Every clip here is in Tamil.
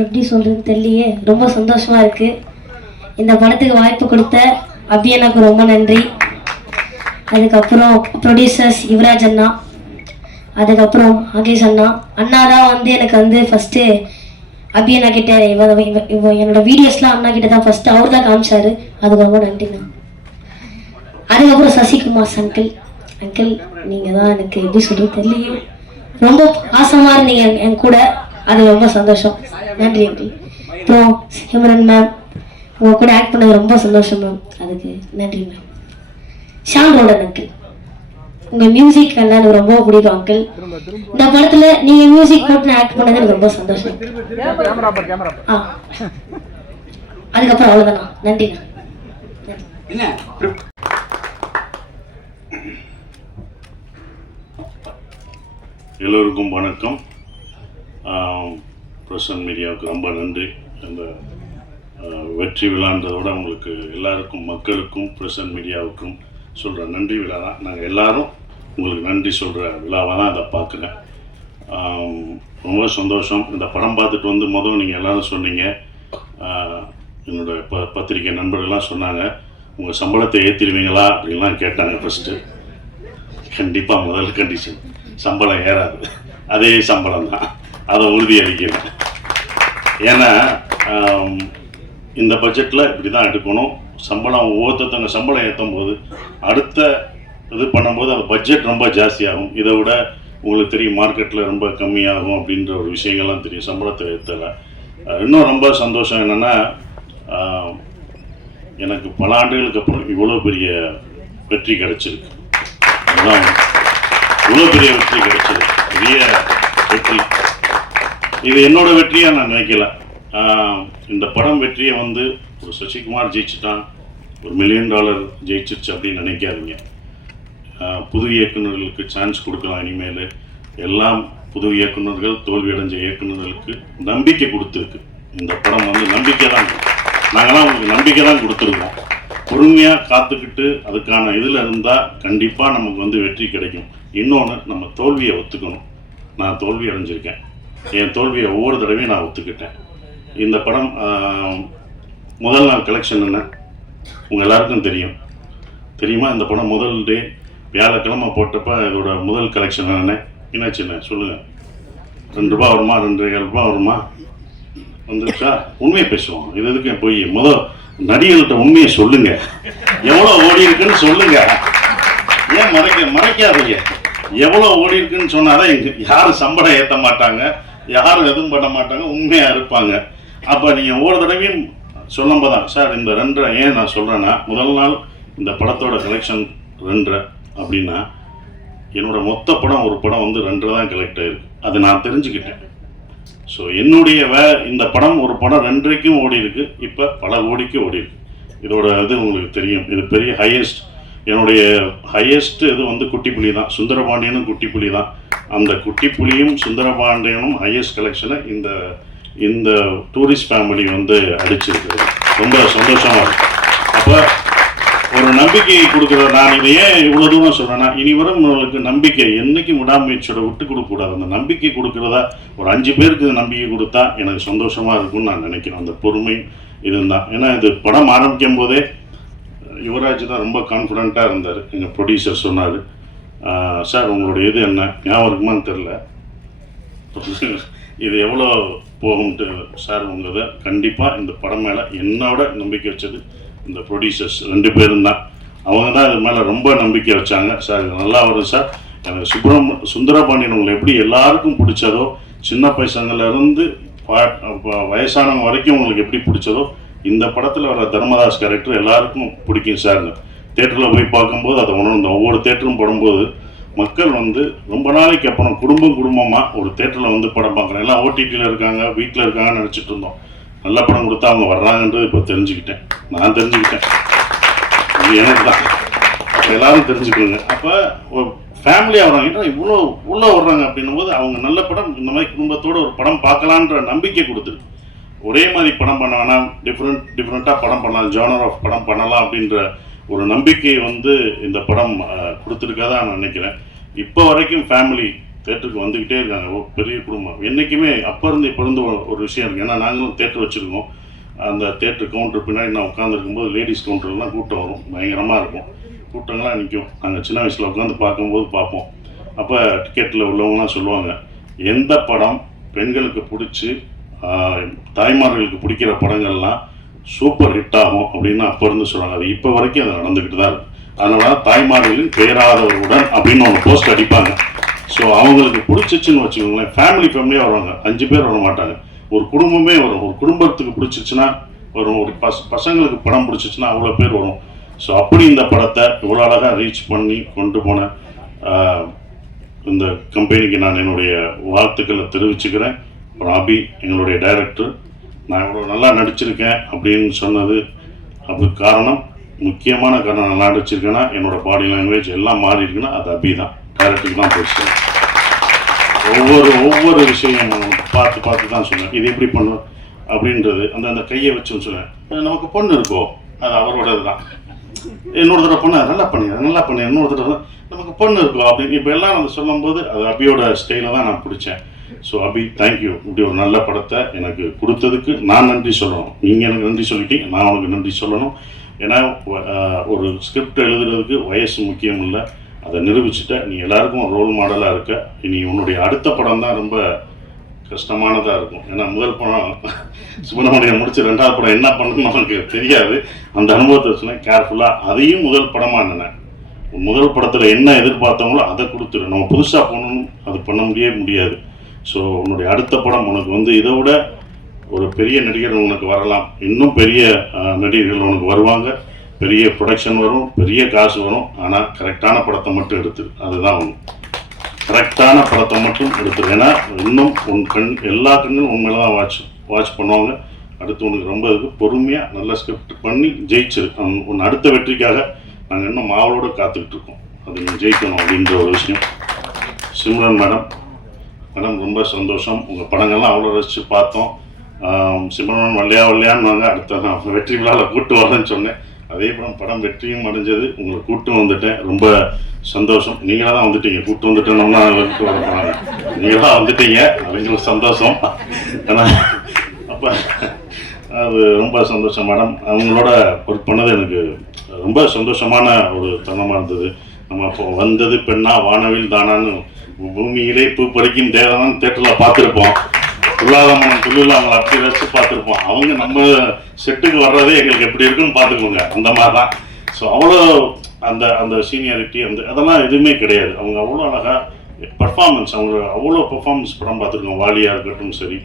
எப்படி சொல்கிறதுன்னு தெரியலையே, ரொம்ப சந்தோஷமாக இருக்குது. இந்த படத்துக்கு வாய்ப்பு கொடுத்த அபியனாக்கு ரொம்ப நன்றி. அதுக்கப்புறம் ப்ரொடியூசர்ஸ் யுவராஜ் அண்ணா, அதுக்கப்புறம் ஆகேஷ் அண்ணா. அண்ணா தான் வந்து எனக்கு வந்து ஃபஸ்ட்டு அபியண்ணா கிட்ட என்னோட வீடியோஸ்லாம் அண்ணா கிட்ட தான் ஃபஸ்ட்டு அவர் தான் காமிச்சாரு. அதுக்கு ரொம்ப நன்றிண்ணா. அதுக்கப்புறம் சசிகுமார் அங்கிள், அங்கிள் நீங்கள் தான் எனக்கு எப்படி சொல்கிறது தெரியலையே, ரொம்ப பாசமாக இருந்தீங்க என் கூட, அது ரொம்ப சந்தோஷம். நன்றி அங்கிள். அப்புறம் சிம்ரன் மேம், உங்கள் கூட ஆக்ட் பண்ணது ரொம்ப சந்தோஷம் மேம், அதுக்கு நன்றி மேம். ஷாம் ரோடன் அங்கிள், உங்கள் மியூசிக் எல்லாம் எனக்கு ரொம்ப பிடிக்கும் அங்கிள். இந்த படத்தில் நீங்கள் மியூசிக் போட்டு ஆக்ட் பண்ணது எனக்கு ரொம்ப சந்தோஷம். அதுக்கப்புறம் அவ்வளோதாண்ணா, நன்றிண்ணா. எல்லோருக்கும் வணக்கம். பிரசன் மீடியாவுக்கு ரொம்ப நன்றி. அந்த வெற்றி விழான்றதோட உங்களுக்கு எல்லாருக்கும், மக்களுக்கும், பிரசன் மீடியாவுக்கும் சொல்கிற நன்றி விழா தான். நாங்கள் எல்லாரும் உங்களுக்கு நன்றி சொல்கிற விழாவாக தான் அதை பார்க்குறேன். ரொம்ப சந்தோஷம். இந்த படம் பார்த்துட்டு வந்து முதல் நீங்கள் எல்லோரும் சொன்னீங்க, என்னோடய பத்திரிக்கை நண்பர்கள்லாம் சொன்னாங்க, உங்கள் சம்பளத்தை ஏற்றிடுவீங்களா அப்படின்லாம் கேட்டாங்க. ஃபஸ்ட்டு கண்டிப்பாக முதல் கண்டிஷன் சம்பளம் ஏறாது, அதே சம்பளம் தான், அதை உறுதி அளிக்கிறேன். ஏன்னா இந்த பட்ஜெட்டில் இப்படி தான் எடுக்கணும். சம்பளம் ஒவ்வொருத்தவங்க சம்பளம் ஏற்றும் போது அடுத்த இது பண்ணும்போது அந்த பட்ஜெட் ரொம்ப ஜாஸ்தியாகும். இதை விட உங்களுக்கு தெரியும் மார்க்கெட்டில் ரொம்ப கம்மியாகும் அப்படின்ற ஒரு விஷயங்கள்லாம் தெரியும் சம்பளத்தை ஏற்றலை. இன்னும் ரொம்ப சந்தோஷம் என்னென்னா, எனக்கு பல ஆண்டுகளுக்கு அப்புறம் இவ்வளோ பெரிய வெற்றி கிடைச்சிருக்கு. அதுதான் இவ்வளோ பெரிய வெற்றி கிடைச்சது, பெரிய வெற்றி. இது என்னோட வெற்றியாக நான் நினைக்கல. இந்த படம் வெற்றியை வந்து ஒரு சசிகுமார் ஜெயிச்சுட்டான், ஒரு $1 மில்லியன் ஜெயிச்சிருச்சு அப்படின்னு நினைக்காதீங்க. புது இயக்குநர்களுக்கு சான்ஸ் கொடுக்கலாம். இனிமேல் எல்லாம் புது இயக்குநர்கள், தோல்வியடைஞ்ச இயக்குநர்களுக்கு நம்பிக்கை கொடுத்துருக்கு. இந்த படம் வந்து நம்பிக்கை தான், நாங்களாம் உங்களுக்கு நம்பிக்கை தான் கொடுத்துருக்கோம். பொறுமையாக காத்துக்கிட்டு அதுக்கான இதில் இருந்தால் கண்டிப்பாக நமக்கு வந்து வெற்றி கிடைக்கும். இன்னொன்று, நம்ம தோல்வியை ஒத்துக்கணும். நான் தோல்வி அடைஞ்சிருக்கேன், என் தோல்வியை ஒவ்வொரு தடவையும் நான் ஒத்துக்கிட்டேன். இந்த படம் முதல் நாள் கலெக்ஷன் என்ன உங்கள் எல்லாருக்கும் தெரியுமா? இந்த படம் முதல் டே வியாழக்கிழமை போட்டப்போ இதோட முதல் கலெக்ஷன் என்ன என்னாச்சுண்ணே சொல்லுங்கள். ₹2 வருமா, ₹2.25 வருமா வந்துருச்சா? உண்மையை பேசுவோம். இது எதுக்கு போய் முதல் நடிகர்கள்ட்ட உண்மையை சொல்லுங்கள், எவ்வளோ ஓடி இருக்குன்னு சொல்லுங்கள். ஏன் மறைக்காதீங்க. எவ்வளோ ஓடி இருக்குன்னு சொன்னாதான் யாரும் சம்பளம் ஏற்ற மாட்டாங்க, யாரும் எதுவும் பண்ண மாட்டாங்க, உண்மையாக இருப்பாங்க. அப்போ நீங்கள் ஒவ்வொரு தடவையும் சொல்லும்போது தான் சார் இந்த 2 ஏன் நான் சொல்கிறேன்னா, முதல் நாள் இந்த படத்தோட கலெக்ஷன் 2 அப்படின்னா என்னோட மொத்த படம் ஒரு படம் வந்து 2 தான் கலெக்ட் ஆகிருக்கு. அது நான் தெரிஞ்சுக்கிட்டேன். ஸோ என்னுடைய இந்த படம் ஒரு படம் 2க்கும் ஓடி இருக்குது, இப்போ பல கோடிக்கு ஓடி இருக்கு. இதோட இது உங்களுக்கு தெரியும், இது பெரிய ஹையஸ்ட். என்னுடைய ஹையஸ்ட் இது வந்து குட்டிப்புலி தான், சுந்தரபாண்டியனும் குட்டிப்புலி தான். அந்த குட்டிப்புலியும் சுந்தரபாண்டியனும் ஹையஸ்ட் கலெக்ஷனை இந்த டூரிஸ்ட் ஃபேமிலி வந்து அடிச்சிருக்கு. ரொம்ப சந்தோஷமாக இருக்கு. அப்போ ஒரு நம்பிக்கையை கொடுக்குற, நான் இதை ஏன் இவ்வளோ தூரம் சொல்கிறேன்னா, இனி வரும் உங்களுக்கு நம்பிக்கை என்றைக்கும் விடாமுயற்சியோட விட்டு கொடுக்கக்கூடாது. அந்த நம்பிக்கை கொடுக்குறதா ஒரு 5 பேருக்கு நம்பிக்கை கொடுத்தா எனக்கு சந்தோஷமாக இருக்கும்னு நான் நினைக்கிறேன். அந்த பொறுமை இதுதான். ஏன்னா இது படம் ஆரம்பிக்கும் போதே யுவராஜ் தான் ரொம்ப கான்ஃபிடெண்ட்டாக இருந்தார். எங்கள் ப்ரொடியூசர் சொன்னார், சார் உங்களுடைய இது என்ன ஞாபகம் இருக்குமான்னு தெரில, இது எவ்வளோ போகும்ட்டு சார் உங்கள் இதை கண்டிப்பாக இந்த படம் மேலே என்னோட நம்பிக்கை வச்சது இந்த ப்ரொடியூசர்ஸ் 2 பேரும் தான். அவங்க தான் இது மேலே ரொம்ப நம்பிக்கை வச்சாங்க. சார் இது நல்லா வரும் சார், எனக்கு சுந்தரபாண்டியன் உங்களை எப்படி எல்லாருக்கும் பிடிச்சதோ, சின்ன பசங்கள்லேருந்து வயசானவங்க வரைக்கும் உங்களுக்கு எப்படி பிடிச்சதோ, இந்த படத்தில் வர தர்மதாஸ் கேரக்டர் எல்லாருக்கும் பிடிக்கும் சார்னு தேட்டரில் போய் பார்க்கும்போது அதை உணர்ந்தோம். ஒவ்வொரு தேட்டரும் படும்போது மக்கள் வந்து ரொம்ப நாளைக்கு அப்புறம் குடும்பமாக ஒரு தேட்டரில் வந்து படம் பார்க்குறேன். எல்லாம் ஓடிடியில் இருக்காங்க, வீட்டில் இருக்காங்கன்னு நினச்சிட்டு இருந்தோம். நல்ல படம் கொடுத்தா அவங்க வர்றாங்கன்றது இப்போ தெரிஞ்சுக்கிட்டேன். நான் தெரிஞ்சுக்கிட்டேன், இது எனக்கு தான். அப்போ எல்லோரும் தெரிஞ்சுக்கோங்க. அப்போ ஒரு ஃபேமிலியாக வர்றாங்க, இவ்வளோ உள்ளே வர்றாங்க அப்படின்னும் போது அவங்க நல்ல படம், இந்த மாதிரி குடும்பத்தோடு ஒரு படம் பார்க்கலான்ற நம்பிக்கை கொடுத்துருக்கு. ஒரே மாதிரி படம் பண்ண வேணாம், டிஃப்ரெண்ட்டாக படம் பண்ணலாம், ஜானர் ஆஃப் படம் பண்ணலாம் அப்படின்ற ஒரு நம்பிக்கை வந்து இந்த படம் கொடுத்துருக்கதான் நான் நினைக்கிறேன். இப்போ வரைக்கும் ஃபேமிலி தேட்டருக்கு வந்துக்கிட்டே இருக்காங்க. ஒரு பெரிய குடும்பம். என்றைக்குமே அப்போ இருந்து இப்போ இருந்து ஒரு விஷயம் இருக்குது. ஏன்னா நாங்களும் தேட்டர் வச்சுருக்கோம். அந்த தேட்டர் கவுண்டர் பின்னாடி நான் உட்காந்துருக்கும்போது லேடிஸ் கவுண்டர்லாம் கூட்டம் வரும், பயங்கரமாக இருக்கும், கூட்டங்கள்லாம் நிற்கும். நாங்கள் சின்ன வயசில் உட்காந்து பார்க்கும்போது பார்ப்போம். அப்போ டிக்கெட்டில் உள்ளவங்கலாம் சொல்லுவாங்க, எந்த படம் பெண்களுக்கு பிடிச்சி தாய்மார்களுக்கு பிடிக்கிற படங்கள்லாம் சூப்பர் ஹிட் ஆகும் அப்படின்னு அப்போ இருந்து சொல்கிறாங்க. அது இப்போ வரைக்கும் அது நடந்துக்கிட்டு தான் இருக்குது. அதனால தாய்மார்களின் பேராதவருடன் அப்படின்னு ஒன்று போஸ்ட் அடிப்பாங்க. ஸோ அவங்களுக்கு பிடிச்சிச்சின்னு வச்சுக்கோங்களேன், ஃபேமிலியாக வருவாங்க, 5 பேர் வர மாட்டாங்க, ஒரு குடும்பமே வரும். ஒரு குடும்பத்துக்கு பிடிச்சிச்சுன்னா வரும், ஒரு பசங்களுக்கு படம் பிடிச்சிச்சுன்னா அவ்வளோ பேர் வரும். ஸோ அப்படி இந்த படத்தை இவ்வளோ அழகாக ரீச் பண்ணி கொண்டு போன இந்த கம்பெனிக்கு நான் என்னுடைய வாழ்த்துக்களை தெரிவிச்சுக்கிறேன். அப்புறம் அபி எங்களுடைய டைரக்டர், நான் இவ்வளோ நல்லா நடிச்சிருக்கேன் அப்படின்னு சொன்னது அதுக்கு காரணம், முக்கியமான காரணம் நல்லா நடிச்சிருக்கேன்னா என்னோடய பாடி லாங்குவேஜ் எல்லாம் மாறி இருக்குன்னா அது அபி தான், டைரக்டருக்கு தான் போச்சு. ஒவ்வொரு விஷயம் பார்த்து தான் சொன்னேன், இது எப்படி பண்ணும் அப்படின்றது. அந்த கையை வச்சுன்னு சொன்னேன், நமக்கு பொண்ணு இருக்கோ அது அவரோடது தான், இன்னொரு தடவை பொண்ணு நல்லா பண்ணி இன்னொரு தடவை நமக்கு பொண்ணு இருக்கோ அப்படின்னு இப்போ எல்லாம் வந்து சொல்லும்போது அது அபியோட ஸ்டைலை தான் நான் பிடிச்சேன். ஸோ அபி, தேங்க்யூ. இப்படி ஒரு நல்ல படத்தை எனக்கு கொடுத்ததுக்கு நான் நன்றி சொல்லணும். நீங்கள் எனக்கு நன்றி சொல்லிட்டீங்க, நான் உனக்கு நன்றி சொல்லணும். ஏன்னா ஒரு ஸ்கிரிப்ட் எழுதுறதுக்கு வயசு முக்கியம் இல்லை, அதை நிரூபிச்சுட்ட நீ எல்லாருக்கும் ரோல் மாடலாக இருக்க. இனி உன்னுடைய அடுத்த படம் தான் ரொம்ப கஷ்டமானதாக இருக்கும். ஏன்னா முதல் படம் சுப்பிரமணியம் முடிச்சு 2வது படம் என்ன பண்ணணும்னு நமக்கு தெரியாது. அந்த அனுபவத்தை சொன்னேன், கேர்ஃபுல்லாக அதையும் முதல் படமாக நினைனேன். முதல் படத்தில் என்ன எதிர்பார்த்தவங்களோ அதை கொடுத்துரு, நம்ம புதுசாக பண்ணணும் அது பண்ண முடியாது. ஸோ உன்னுடைய அடுத்த படம் உனக்கு வந்து இதை விட ஒரு பெரிய நடிகர் உனக்கு வரலாம், இன்னும் பெரிய நடிகர்கள் உனக்கு வருவாங்க, பெரிய ப்ரொடக்ஷன் வரும், பெரிய காசு வரும். ஆனால் கரெக்டான படத்தை மட்டும் எடுத்துரு, அதுதான் ஒன்று. கரெக்டான படத்தை மட்டும் எடுத்துரு. ஏன்னா இன்னும் உன் எல்லா கண்ணும் உன் மேலே தான் வாட்ச் பண்ணுவாங்க. அடுத்து உனக்கு ரொம்ப இதுக்கு பொறுமையாக நல்ல ஸ்கிரிப்ட் பண்ணி ஜெயிச்சிரு. உன் அடுத்த வெற்றிக்காக நாங்கள் இன்னும் மாவளோடு காத்துக்கிட்டு இருக்கோம், அது நீங்கள் ஜெயிக்கணும் அப்படின்ற ஒரு விஷயம். சிம்ரன் மேடம் ரொம்ப சந்தோஷம். உங்கள் படங்கள்லாம் அவ்வளோ ரசித்து பார்த்தோம். சிம்ரன் வல்லையான்னு வாங்க, அடுத்த வெற்றி விழாவில் கூட்டு வரேன்னு சொன்னேன். அதே படம் வெற்றியும் அடைஞ்சது, உங்களை கூட்டும் வந்துட்டேன், ரொம்ப சந்தோஷம். நீங்களாக தான் வந்துட்டீங்க, கூட்டு வந்துட்டேன்னா கூட்டு வர போகிறாங்க, நீங்களாக வந்துட்டீங்க, அவங்களுக்கு சந்தோஷம். ஆனால் அப்போ அது ரொம்ப சந்தோஷம் மேடம். அவங்களோட ஒர்க் பண்ணது எனக்கு ரொம்ப சந்தோஷமான ஒரு தருணமாக இருந்தது. நம்ம இப்போ வந்தது பெண்ணா வானவில் தானான்னு பூமியிலே பூ பறிக்கும் தேவதான் தேட்டரில் பார்த்துருப்போம். துல்லாதமனம் துள்ளில் அவங்களை அப்படி ரசித்து பார்த்துருப்போம். அவங்க நம்ம செட்டுக்கு வர்றதே எங்களுக்கு எப்படி இருக்குன்னு பார்த்துக்கோங்க, அந்த மாதிரி தான். ஸோ அவ்வளோ அந்த சீனியாரிட்டி அதெல்லாம் எதுவுமே கிடையாது. அவங்க அவ்வளோ அழகாக பர்ஃபார்மன்ஸ், அவங்க அவ்வளோ பர்ஃபார்மன்ஸ் படம் பார்த்துருக்கோம். வாலியாக இருக்கட்டும் சரி,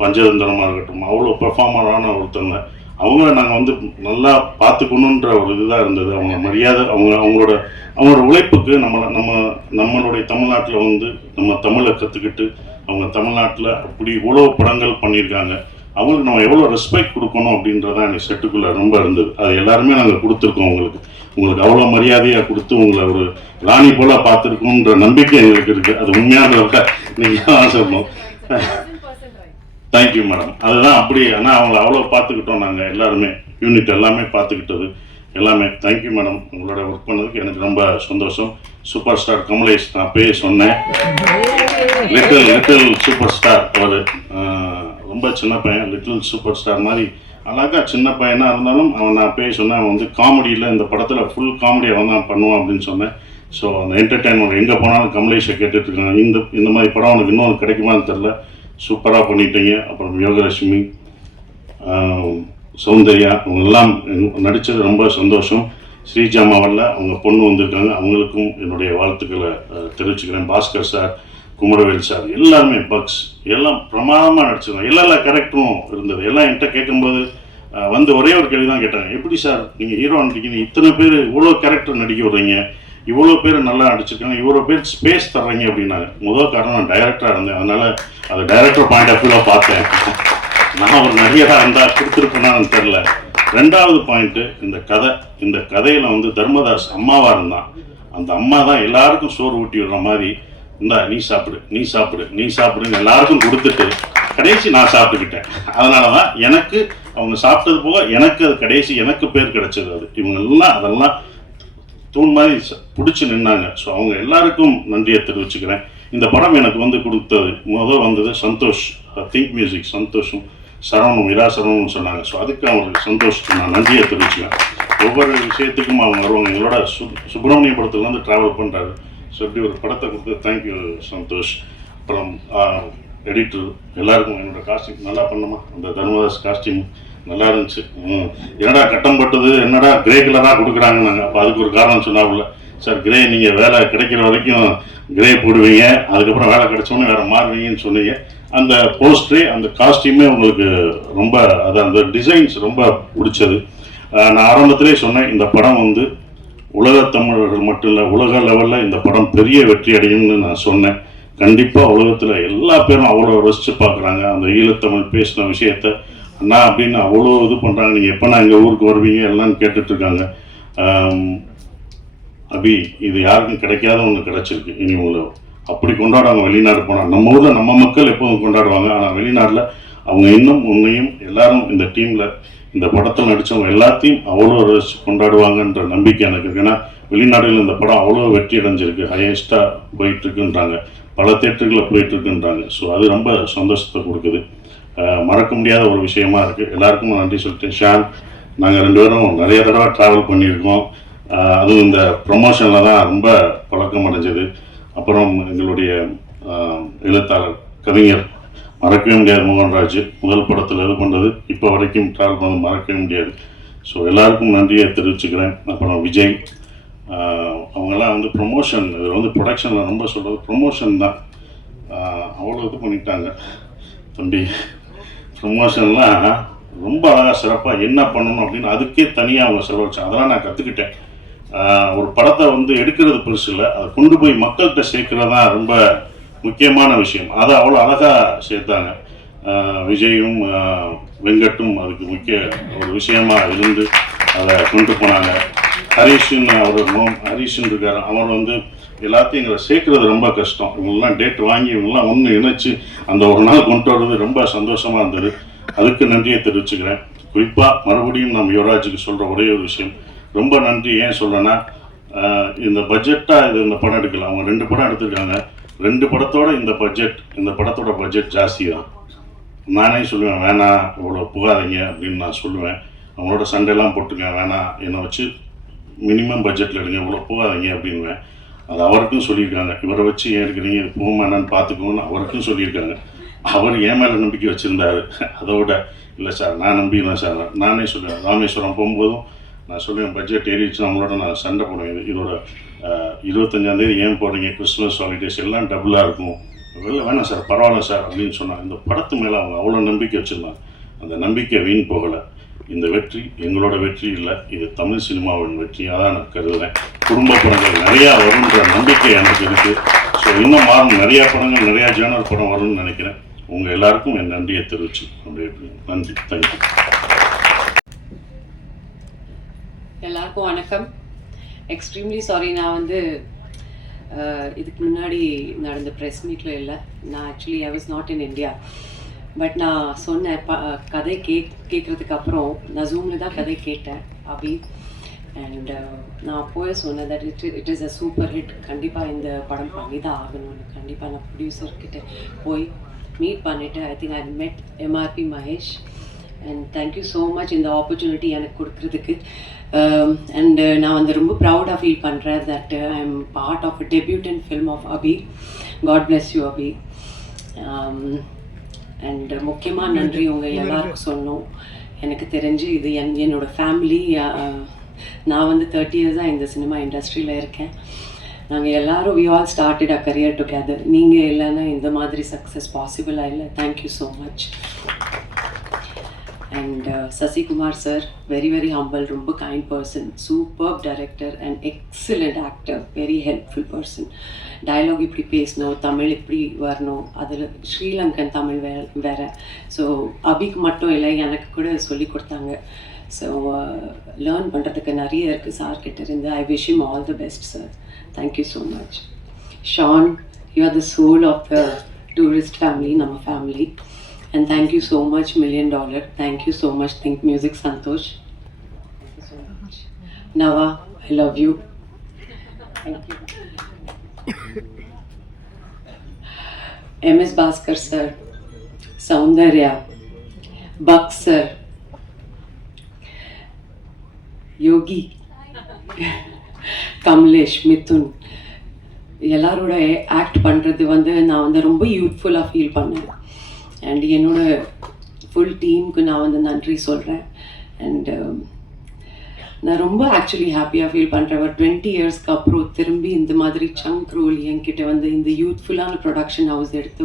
பஞ்சதந்திரமாக இருக்கட்டும், அவ்வளோ பர்ஃபார்மரான ஒருத்தவங்க. அவங்கள நாங்கள் வந்து நல்லா பார்த்துக்கணுன்ற ஒரு இதுதான் இருந்தது. அவங்க மரியாதை, அவங்களோட உழைப்புக்கு நம்மளுடைய தமிழ்நாட்டில் வந்து நம்ம தமிழை கற்றுக்கிட்டு அவங்க தமிழ்நாட்டில் அப்படி இவ்வளோ படங்கள் பண்ணியிருக்காங்க. அவங்களுக்கு நம்ம எவ்வளோ ரெஸ்பெக்ட் கொடுக்கணும் அப்படின்றதான் எனக்கு செட்டுக்குள்ளே ரொம்ப இருந்தது. அது எல்லாருமே நாங்கள் கொடுத்துருக்கோம். உங்களுக்கு அவ்வளோ மரியாதையாக கொடுத்து உங்களை ஒரு ராணி போல் பார்த்துருக்கோன்ற நம்பிக்கை எங்களுக்கு இருக்குது. அது உண்மையாக நீங்கள் சொல்லணும். Thank you madam. அதுதான் அப்படி. ஆனால் அவங்கள அவ்வளோ பார்த்துக்கிட்டோம் நாங்கள் எல்லாருமே, யூனிட் எல்லாமே பார்த்துக்கிட்டது எல்லாமே. Thank you madam. உங்களோட ஒர்க் பண்ணதுக்கு எனக்கு ரொம்ப சந்தோஷம். சூப்பர் ஸ்டார் கமலேஷ், நான் பேர் சொன்னேன், லிட்டில் சூப்பர் ஸ்டார். அவர் ரொம்ப சின்ன பையன், லிட்டில் சூப்பர் ஸ்டார் மாதிரி அழகாக சின்ன பையனாக இருந்தாலும் அவன் நான் பேர் சொன்னேன். அவன் வந்து காமெடியில் இந்த படத்தில் ஃபுல் காமெடி அவன் தான் பண்ணுவான் அப்படின்னு சொன்னேன். ஸோ அந்த என்டர்டெயின்மெண்ட் எங்கே போனாலும் கமலேஷை கேட்டுட்ருக்காங்க. இந்த மாதிரி படம் அவனுக்கு இன்னொன்று கிடைக்குமான்னு தெரில, சூப்பராக பண்ணிட்டீங்க. அப்புறம் யோகலட்சுமி, சௌந்தர்யா, அவங்கெல்லாம் நடித்தது ரொம்ப சந்தோஷம். ஸ்ரீஜாமாவில் அவங்க பொண்ணு வந்திருக்காங்க, அவங்களுக்கும் என்னுடைய வாழ்த்துக்களை தெரிவிச்சுக்கிறேன். பாஸ்கர் சார், குமரவேல் சார், எல்லாருமே பக்ஸ் எல்லாம் பிரமாதமாக நடிச்சிருக்காங்க. எல்லா கேரக்டரும் இருந்தது. எல்லாம் என்கிட்ட கேட்கும்போது வந்து ஒரே ஒரு கேள்வி தான் கேட்டாங்க, எப்படி சார் நீங்கள் ஹீரோ நடிக்கிறீங்க, இத்தனை பேர் இவ்வளோ கேரக்டர் நடிக்க விடுறீங்க, இவ்வளோ பேர் நல்லா நடிச்சிருக்காங்க, இவ்வளோ பேர் ஸ்பேஸ் தர்றீங்க அப்படின்னாங்க. முதல் காரணம் நான் டைரக்டராக இருந்தேன், அதனால் அது டைரக்டர் பாயிண்ட் ஆஃப் வியூவில் பார்த்தேன். நான் ஒரு நடிகராக இருந்தால் கொடுத்துருப்பேனான்னு தெரில. 2வது பாயிண்ட்டு, இந்த கதையில் வந்து தர்மதாஸ் அம்மாவாக இருந்தான். அந்த அம்மா தான் எல்லாருக்கும் சோறு ஊட்டி விடுற மாதிரி, இந்தா நீ சாப்பிடுன்னு எல்லாருக்கும் கொடுத்துட்டு கடைசி நான் சாப்பிட்டுக்கிட்டேன். அதனால தான் எனக்கு அவங்க சாப்பிட்டது போக எனக்கு அது கடைசி எனக்கு பேர் கிடைச்சது. அது இவங்கெல்லாம் அதெல்லாம் தூண் மாதிரி பிடிச்சி நின்னாங்க. ஸோ அவங்க எல்லாருக்கும் நன்றியை தெரிவிச்சுக்கிறேன். இந்த படம் எனக்கு வந்து கொடுத்தது வந்தது சந்தோஷ், திங்க் மியூசிக் சந்தோஷும் சரவணும் இரா சரவணும் சொன்னாங்க. ஸோ அதுக்கு அவங்களுக்கு சந்தோஷத்துக்கு நான் நன்றியை தெரிவிச்சுக்கிறேன். ஒவ்வொரு விஷயத்துக்கும் அவங்க வருவாங்க. எங்களோட சுப்பிரமணிய படத்துலேருந்து ட்ராவல் பண்ணுறாரு. ஸோ இப்படி ஒரு படத்தை கொடுத்து தேங்க்யூ சந்தோஷ். அப்புறம் எடிட்டர் எல்லாருக்கும் என்னோட காஸ்டியூம் நல்லா பண்ணுமா, அந்த தர்மதாஸ் காஸ்டியூம் நல்லா இருந்துச்சு. என்னடா கட்டம் பட்டது, என்னடா கிரே கலராக கொடுக்குறாங்க. நாங்கள் அப்போ அதுக்கு ஒரு காரணம் சொன்னாப்புல, சார் கிரே நீங்கள் வேலை கிடைக்கிற வரைக்கும் கிரே போடுவீங்க, அதுக்கப்புறம் வேலை கிடைச்சோன்னே வேறு மாறுவீங்கன்னு சொன்னீங்க. அந்த போஸ்டரே அந்த காஸ்டியூமே உங்களுக்கு ரொம்ப அந்த டிசைன்ஸ் ரொம்ப பிடிச்சது. நான் ஆரம்பத்திலே சொன்னேன், இந்த படம் வந்து உலக தமிழர்கள் மட்டும் இல்லை, உலக லெவலில் இந்த படம் பெரிய வெற்றி அடையும்னு நான் சொன்னேன். கண்டிப்பாக உலகத்தில் எல்லா பேரும் அவ்வளோ ரசித்து பார்க்குறாங்க. அந்த ஈழத்தமிழ் பேசின விஷயத்த அண்ணா அப்படின்னு அவ்வளோ இது பண்ணுறாங்க. நீங்கள் எப்போனா எங்கள் ஊருக்கு வருவீங்க எல்லாம் கேட்டுட்ருக்காங்க. அபி இது யாருக்கும் கிடைக்காத ஒன்று கிடச்சிருக்கு. இனி உங்களை அப்படி கொண்டாடுவாங்க. வெளிநாடு போனால் நம்ம ஊரில் நம்ம மக்கள் எப்போதும் கொண்டாடுவாங்க. ஆனால் வெளிநாட்டில் அவங்க இன்னும் உன்னையும் எல்லாரும் இந்த டீமில் இந்த படத்தில் நடித்தவங்க எல்லாத்தையும் அவ்வளோ ரசித்து கொண்டாடுவாங்கன்ற நம்பிக்கை எனக்கு இருக்குது. ஏன்னா வெளிநாடுகளில் இந்த படம் அவ்வளோ வெற்றி அடைஞ்சிருக்கு, ஹையஸ்ட்டாக போயிட்டுருக்குன்றாங்க, பல தேட்டர்களில் போயிட்டுருக்குன்றாங்க. ஸோ அது ரொம்ப சந்தோஷத்தை கொடுக்குது. மறக்க முடியாத ஒரு விஷயமா இருக்குது. எல்லாருக்கும் நன்றி சொல்லிட்டேன். ஷான், நாங்கள் 2 பேரும் நிறைய தடவை ட்ராவல் பண்ணியிருக்கோம். அதுவும் இந்த ப்ரொமோஷனில் தான் ரொம்ப பழக்கம் அடைஞ்சது. அப்புறம் எங்களுடைய எழுத்தாளர் கவிஞர் மறக்கவே முடியாது மோகன்ராஜ், முதல் படத்தில் இது பண்ணுறது இப்போ வரைக்கும் ட்ராவல் பண்ண மறக்கவே முடியாது. ஸோ எல்லாருக்கும் நன்றியை தெரிவிச்சுக்கிறேன். அப்புறம் விஜய், அவங்கெல்லாம் வந்து ப்ரொமோஷன், இது வந்து ப்ரொடக்ஷனில் ரொம்ப சொல்கிறது ப்ரொமோஷன் தான். அவ்வளோ இது பண்ணிட்டாங்க தம்பி. ப்ரொமோஷன்லாம் ரொம்ப அழகாக சிறப்பாக என்ன பண்ணணும் அப்படின்னு அதுக்கே தனியாக அவங்க செலவழிச்சாங்க. அதெல்லாம் நான் கற்றுக்கிட்டேன். ஒரு படத்தை வந்து எடுக்கிறது பெருசு இல்லை, அதை கொண்டு போய் மக்கள்கிட்ட சேர்க்கிறது தான் ரொம்ப முக்கியமான விஷயம். அதை அவ்வளோ அழகாக சேர்த்தாங்க. விஜயும் வெங்கட்டும் அதுக்கு முக்கிய ஒரு விஷயமாக இருந்து அதை கொண்டு போனாங்க. ஹரிஷன் ஹரிஷன் இருக்கார், அவர் வந்து எல்லாத்தையும் எங்களை சேர்க்குறது ரொம்ப கஷ்டம். இவங்கெல்லாம் டேட் வாங்கி இவங்கெல்லாம் ஒன்று இணைச்சி அந்த ஒரு நாள் கொண்டு வர்றது ரொம்ப சந்தோஷமாக இருந்தது. அதுக்கு நன்றியை தெரிவிச்சுக்கிறேன். குறிப்பாக மறுபடியும் நம்ம யுவராஜுக்கு சொல்கிற ஒரே ஒரு விஷயம், ரொம்ப நன்றி. ஏன் சொல்கிறேன்னா, இந்த பட்ஜெட்டாக இது இந்த படம் எடுக்கலாம். அவங்க 2 படம் எடுத்திருக்காங்க. 2 படத்தோட இந்த படத்தோட பட்ஜெட் ஜாஸ்தி தான். நானே சொல்லுவேன், வேணாம் இவ்வளோ புகாதீங்க அப்படின்னு நான் சொல்லுவேன். அவங்களோட சண்டைலாம் போட்டுங்க, வேணாம் என்னை வச்சு மினிமம் பட்ஜெட்டில் எடுங்க, இவ்வளோ போகாதீங்க அப்படின்வேன். அது அவருக்கும் சொல்லியிருக்காங்க. இவரை வச்சு ஏன் எடுக்கிறீங்க, இது போகுமா என்னன்னு பார்த்துக்கோன்னு அவருக்கும் சொல்லியிருக்காங்க. அவர் ஏன் மேலே நம்பிக்கை வச்சுருந்தாரு. அதோட இல்லை சார் நான் நம்பிக்கிறேன் சார். நானே சொல்லுவேன், ராமேஸ்வரம் போகும்போதும் நான் சொல்லுவேன், பட்ஜெட் ஏறிச்சு நம்மளோட நான் சண்டை போடுவேன். இதோட 25ஆம் தேதி ஏன் போடுறீங்க, கிறிஸ்மஸ் ஹாலிடேஸ் எல்லாம் டபுளாக இருக்கும், வெளில வேணாம் சார் பரவாயில்ல சார் அப்படின்னு சொன்னாங்க. இந்த படத்து மேலே அவங்க அவ்வளோ நம்பிக்கை வச்சுருந்தாங்க. அந்த நம்பிக்கை வீண் போகலை. இந்த வெற்றி எங்களோட வெற்றி இல்லை, இது தமிழ் சினிமாவின் வெற்றியாக தான் நான் கருதுகிறேன். குடும்ப படங்கள் நிறையா வரும்ன்ற நம்பிக்கை எனக்கு இருக்குது. ஸோ இன்னும் மாறும், நிறையா படங்கள் நிறையா ஜேர்னல் படம் வரும்னு நினைக்கிறேன். உங்கள் எல்லாருக்கும் என் நன்றியை தெரிவிச்சு அப்படியே நன்றி. தேங்க்யூ. எல்லாருக்கும் வணக்கம். எக்ஸ்ட்ரீம்லி சாரி, நான் வந்து இதுக்கு முன்னாடி நடந்த ப்ரெஸ் மீட்டில் இல்லை. நான் actually I was not in India. But நான் சொன்னேன், கதை கேட்குறதுக்கு அப்புறம் நான் ஜூமில் தான் கதை கேட்டேன் அபி. அண்ட் நான் அப்போவே சொன்னேன் that it is a super hit, கண்டிப்பாக இந்த படம் பண்ணி தான் ஆகணும்னு. கண்டிப்பாக நான் ப்ரொடியூசர்கிட்ட போய் மீட் பண்ணிவிட்டு ஐ think I met MRP Mahesh. And thank you so much இந்த ஆப்பர்ச்சுனிட்டி எனக்கு கொடுக்குறதுக்கு. அண்ட் நான் வந்து ரொம்ப ப்ரௌடாக ஃபீல் பண்ணுறேன் that I am part of a debutant film of Abhi. God bless you Abhi. And முக்கியமாக நன்றி உங்கள் எல்லாருக்கும் சொன்னோம். எனக்கு தெரிஞ்சு இது என்னோட ஃபேமிலி. நான் வந்து 30 இயர்ஸாக இந்த சினிமா இண்டஸ்ட்ரியில் இருக்கேன். நாங்கள் எல்லோரும் we all started a career together. நீங்கள் இல்லைன்னா இந்த மாதிரி சக்ஸஸ் பாசிபிளாக இல்லை. Thank you so much. And Sasikumar sir, very very humble, ரொம்ப kind person, super director and excellent actor, very helpful person. Dialogue இப்படி பேசணும், தமிழ் இப்படி வரணும், அதில் ஸ்ரீலங்கன் தமிழ் வேறு. ஸோ அபிக்கு மட்டும் இல்லை, எனக்கு கூட சொல்லி கொடுத்தாங்க. ஸோ லேர்ன் பண்ணுறதுக்கு நிறைய இருக்குது சார்கிட்ட இருந்து. I wish him all the best sir. Thank you so much. Shaan, you are the soul of the tourist family, நம்ம family. And thank you so much, $1 million. Thank you so much, Think Music Santosh. Thank you so much. Nava, I love you. Thank you. MS Bhaskar sir, Soundarya, Buck sir, Yogi, Kamlesh, Mithun, எல்லாரோட ஆக்ட் பண்ணுறது வந்து நான் வந்து ரொம்ப யூத்ஃபுல்லாக ஃபீல் பண்ணேன். அண்ட் என்னோட ஃபுல் டீமுக்கு நான் வந்து நன்றி சொல்கிறேன். அண்ட் நான் ரொம்ப ஆக்சுவலி ஹாப்பியாக ஃபீல் பண்ணுறேன். ஒரு 20 இயர்ஸ்க்கு அப்புறம் திரும்பி இந்த மாதிரி சங்க் ரோல் என்கிட்ட வந்து இந்த யூத்ஃபுல்லான ப்ரொடக்ஷன் ஹவுஸ் எடுத்து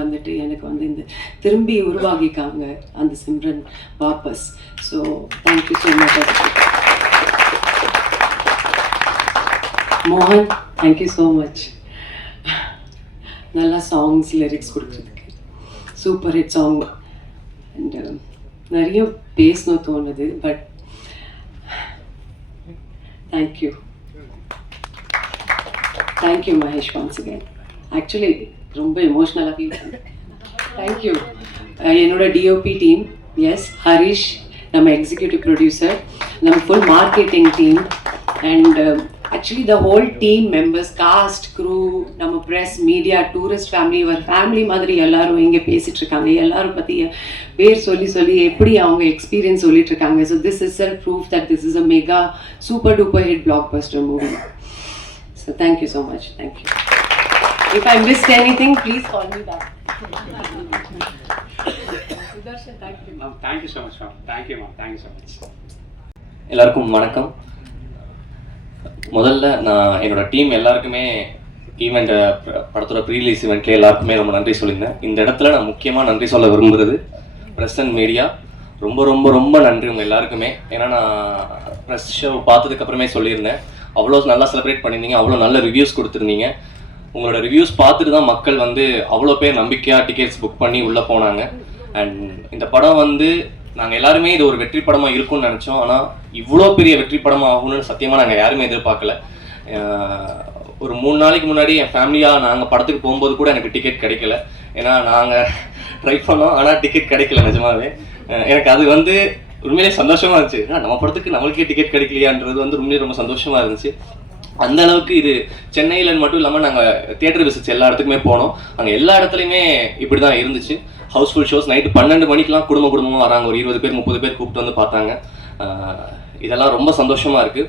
வந்துட்டு எனக்கு வந்து இந்த திரும்பி உருவாகிக்காங்க அந்த சிம்ரன் வாபஸ். So thank you so much. மோகன், தேங்க்யூ ஸோ மச். நல்லா சாங்ஸ் லிரிக்ஸ் கொடுக்குறதுக்கு சூப்பர் ஹிட் சாங். அண்ட் நிறைய பேசணும் தோணுது, but thank you Mahesh once again. Actually ரொம்ப எமோஷ்னலாக ஃபீல் பண்ணேன். தேங்க்யூ என்னோட டிஓபி டீம், எஸ் ஹரிஷ், நம்ம எக்ஸிக்யூட்டிவ் ப்ரொடியூசர், நம்ம full marketing team, and actually the whole team members, cast, crew, நம்ம ப்ரெஸ், மீடியா, டூரிஸ்ட் ஃபேமிலி, ஒரு ஃபேமிலி மாதிரி எல்லாரும் இங்கே பேசிகிட்டு இருக்காங்க. எல்லாரும் பற்றி பேர் சொல்லி எப்படி அவங்க எக்ஸ்பீரியன்ஸ் சொல்லிட்டு இருக்காங்க. So this is self proof that this is a mega super duper hit blockbuster movie. So thank you so much. Thank you. If I missed anything please call me back. Sudharshan, thank you ma'am. Thank you so much ma'am. Thank you ma'am. Thank you so much. எல்லாருக்கும் வணக்கம். முதல்ல நான் என்னோட டீம் எல்லாருக்குமே ஈவெண்ட் படத்தோட ப்ரீலீஸ் ஈவெண்ட்லேயே எல்லாருக்குமே ரொம்ப நன்றி சொல்லியிருந்தேன். இந்த இடத்துல நான் முக்கியமாக நன்றி சொல்ல விரும்புகிறது ப்ரெஸ் அண்ட் மீடியா. ரொம்ப ரொம்ப ரொம்ப நன்றி உங்கள் எல்லாருக்குமே. ஏன்னா நான் ப்ரெஸ் ஷோ பார்த்ததுக்கப்புறமே சொல்லியிருந்தேன், அவ்வளோ நல்லா செலிப்ரேட் பண்ணியிருந்தீங்க, அவ்வளோ நல்ல ரிவ்யூஸ் கொடுத்துருந்தீங்க. உங்களோட ரிவ்யூஸ் பார்த்துட்டு தான் மக்கள் வந்து அவ்வளோ பேர் நம்பிக்கையாக டிக்கெட்ஸ் புக் பண்ணி உள்ளே போனாங்க. அண்ட் இந்த படம் வந்து நாங்கள் எல்லாருமே இது ஒரு வெற்றி படமாக இருக்கும்னு நினச்சோம். ஆனால் இவ்வளோ பெரிய வெற்றி படமாக ஆகும்னு சத்தியமாக நாங்கள் யாருமே எதிர்பார்க்கல. ஒரு 3 நாளைக்கு முன்னாடி என் ஃபேமிலியாக நாங்கள் படத்துக்கு போகும்போது கூட எனக்கு டிக்கெட் கிடைக்கல. ஏன்னா நாங்கள் ட்ரை பண்ணோம், ஆனால் டிக்கெட் கிடைக்கல. நிஜமாவே எனக்கு அது வந்து உண்மையிலே சந்தோஷமாக இருந்துச்சு. நம்ம படத்துக்கு நம்மளுக்கே டிக்கெட் கிடைக்கலையான்றது வந்து உண்மையிலே ரொம்ப சந்தோஷமாக இருந்துச்சு. அந்த அளவுக்கு இது சென்னையில் மட்டும் இல்லாமல் நாங்கள் தியேட்டர் விசிட்ஸ் எல்லா இடத்துக்குமே போனோம். அங்கே எல்லா இடத்துலையுமே இப்படி தான் இருந்துச்சு. Housefull shows. நைட்டு 12 மணிக்கெலாம் குடும்பமாக வராங்க. ஒரு 20 பேர் 30 பேர் கூப்பிட்டு வந்து பார்த்தாங்க. இதெல்லாம் ரொம்ப சந்தோஷமாக இருக்குது.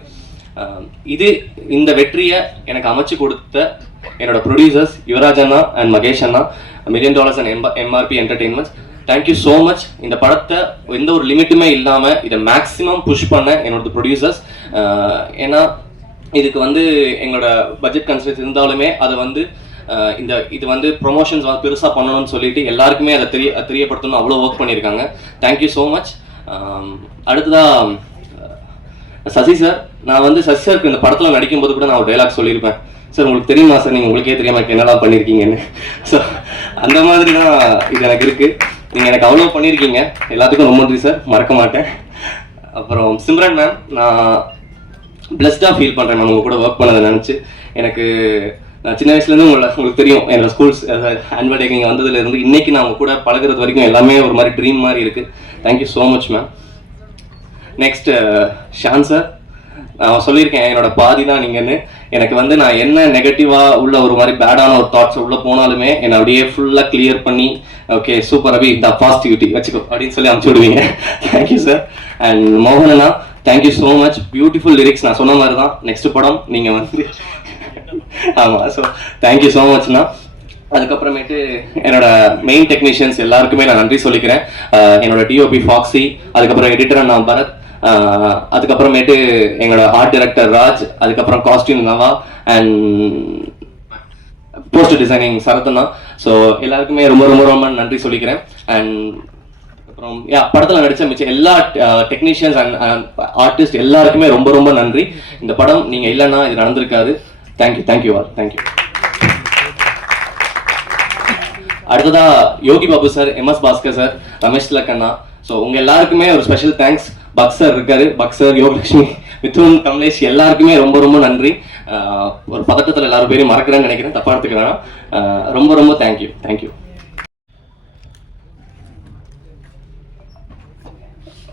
இந்த வெற்றியை எனக்கு அமைச்சு கொடுத்த என்னோட ப்ரொடியூசர்ஸ் யுவராஜ் அண்ணா அண்ட் மகேஷ் அண்ணா, $1 million and MRP entertainments, thank you so much. இந்த படத்தை எந்த ஒரு லிமிட்டுமே இல்லாமல் இதை மேக்ஸிமம் புஷ் பண்ண என்னோட ப்ரொடியூசர்ஸ். ஏன்னா இதுக்கு வந்து எங்களோட பட்ஜெட் கன்ஸ்ட்ரெயின்ஸ் இருந்தாலுமே அதை வந்து இது வந்து ப்ரொமோஷன்ஸ் வந்து பெருசாக பண்ணணும்னு சொல்லிட்டு எல்லாருக்குமே அதை தெரியப்படுத்தணும் அவ்வளோ ஒர்க் பண்ணியிருக்காங்க. Thank you so much. அடுத்ததாக சசி சார், நான் வந்து சசி சாருக்கு இந்த படத்தில் நடிக்கும்போது கூட நான் ஒரு டைலாக் சொல்லியிருப்பேன், சார் உங்களுக்கு தெரியுமா சார், நீங்கள் உங்களுக்கே தெரியாமல் என்னெல்லாம் பண்ணியிருக்கீங்கன்னு. ஸோ அந்த மாதிரி தான் இது எனக்கு இருக்குது. நீங்கள் எனக்கு அவ்வளோ பண்ணியிருக்கீங்க, எல்லாத்துக்கும் ரொம்ப நன்றி சார், மறக்க மாட்டேன். அப்புறம் சிம்ரன் மேம், நான் பிளஸ்டாக ஃபீல் பண்ணுறேன் மேம் உங்கள் கூட ஒர்க் பண்ணதை நினச்சி. நான் சின்ன வயசுலேருந்து உங்களுக்கு தெரியும், என்னோட ஸ்கூல்ஸ் ஆனுவல் டே இங்கே வந்ததுலேருந்து இன்றைக்கி நான் உங்கள் கூட பழகிறது வரைக்கும் எல்லாமே ஒரு மாதிரி ட்ரீம் மாதிரி இருக்குது. Thank you so much ma'am. Next Shaan sir, நான் சொல்லியிருக்கேன் என்னோட பாதி தான் நீங்கன்னு. எனக்கு வந்து நான் என்ன நெகட்டிவாக உள்ள ஒரு மாதிரி பேடான ஒரு தாட்ஸ் உள்ளே போனாலுமே என்னை அப்படியே ஃபுல்லாக கிளியர் பண்ணி ஓகே சூப்பர் அபி இந்த பாசிட்டிவிட்டி வச்சுக்கோ அப்படின்னு சொல்லி அனுப்பிச்சி விடுவீங்க. Thank you sir. அண்ட் மோகனண்ணா, thank you so much. Beautiful lyrics. நான் சொன்ன மாதிரி தான் நெக்ஸ்ட் படம் நீங்கள் வந்து ஆமாம். ஸோ தேங்க்யூ ஸோ மச்ண்ணா. அதுக்கப்புறமேட்டு என்னோட மெயின் டெக்னீஷியன்ஸ் எல்லாருக்குமே நான் நன்றி சொல்லிக்கிறேன். என்னோட டிஓபி ஃபாக்ஸி, அதுக்கப்புறம் எடிட்டர் அண்ணா பரத், அதுக்கப்புறமேட்டு எங்களோட ஆர்ட் டைரக்டர் ராஜ், அதுக்கப்புறம் costume Nava and poster designing சரத்னா. ஸோ எல்லாருக்குமே ரொம்ப ரொம்ப ரொம்ப நன்றி சொல்லிக்கிறேன். அண்ட் அப்புறம் படத்தில் நடித்த மிச்சம் எல்லா டெக்னீஷியன்ஸ் அண்ட் ஆர்டிஸ்ட் எல்லாருக்குமே ரொம்ப ரொம்ப நன்றி. இந்த படம் நீங்கள் இல்லைன்னா இது நடந்திருக்காது. Thank you all. தேங்க்யூ. அடுத்ததா Yogi Babu sir, MS Bhaskar sir, Ramesh திலக்கண்ணா. ஸோ உங்கள் எல்லாருக்குமே ஒரு ஸ்பெஷல் தேங்க்ஸ். பக் சார் இருக்காரு, பக் சார், யோகலட்சுமி, மிதுன், கமலேஷ் எல்லாருக்குமே ரொம்ப ரொம்ப நன்றி. ஒரு பதட்டத்தில் எல்லாரும் பேரையும் மறக்கிறேன்னு நினைக்கிறேன், தப்பா எடுத்துக்க வேணாம். ரொம்ப ரொம்ப தேங்க்யூ.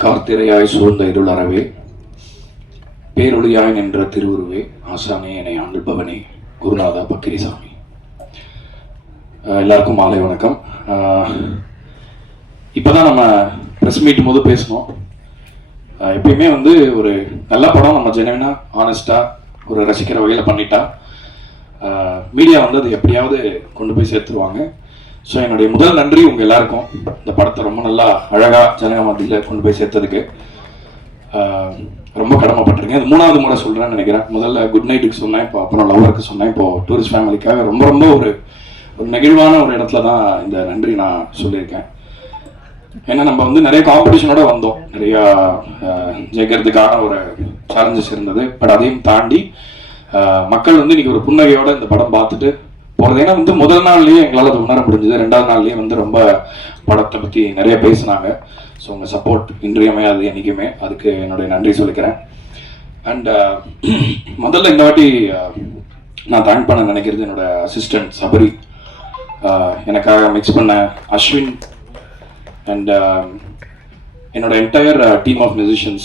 கார்த்திரையாய் சூழ்ந்த இருளறவே, பேரொழியாய் நின்ற திருவுருவே, ஆசானே என்னை ஆண்டுபவனே, குருநாதா பக்கிரிசாமி. எல்லாருக்கும் மாலை வணக்கம். இப்போதான் நம்ம ப்ரெஸ் மீட்டும் போது பேசணும். எப்பயுமே வந்து ஒரு நல்ல படம் நம்ம ஜெனுவினாக ஆனஸ்டாக ஒரு ரசிக்கிற வகையில் பண்ணிட்டா மீடியா வந்து அது எப்படியாவது கொண்டு போய் சேர்த்துருவாங்க. ஸோ என்னுடைய முதல் நன்றி உங்கள் எல்லாருக்கும் இந்த படத்தை ரொம்ப நல்லா அழகாக ஜனங்க மத்தியில் கொண்டு போய் சேர்த்ததுக்கு ரொம்ப கடமைப்பட்டிருக்கேன். அது 3வது முறை சொல்கிறேன்னு நினைக்கிறேன். முதல்ல குட் நைட்டுக்கு சொன்னேன், இப்போ அப்புறம் லவ்வருக்கு சொன்னேன், இப்போது டூரிஸ்ட் ஃபேமிலிக்காக ரொம்ப ரொம்ப ஒரு நெகிழ்வான ஒரு இடத்துல தான் இந்த நன்றி நான் சொல்லியிருக்கேன். ஏன்னா நம்ம வந்து நிறைய காம்படிஷனோட வந்தோம், நிறையா ஜெயிக்கிறதுக்கான ஒரு சேலஞ்சஸ் இருந்தது. பட் அதையும் தாண்டி மக்கள் வந்து இன்னைக்கு ஒரு புன்னகையோட இந்த படம் பார்த்துட்டு போகிறது. ஏன்னா வந்து முதல் நாள்லேயே எங்களால் அதை உணர முடிஞ்சது. 2வது நாள்லேயே வந்து ரொம்ப படத்தை பற்றி நிறைய பேசினாங்க. ஸோ உங்கள் சப்போர்ட் இன்றியமையாது என்றைக்குமே, அதுக்கு என்னுடைய நன்றி சொல்லிக்கிறேன். அண்ட் முதல்ல இந்த வாட்டி நான் தேங்க் பண்ண நினைக்கிறது என்னோட அசிஸ்டன்ட் சபரி, எனக்காக மிக்ஸ் பண்ண அஸ்வின் அண்ட் என்னோட என்டையர் டீம் ஆஃப் மியூசிஷியன்ஸ்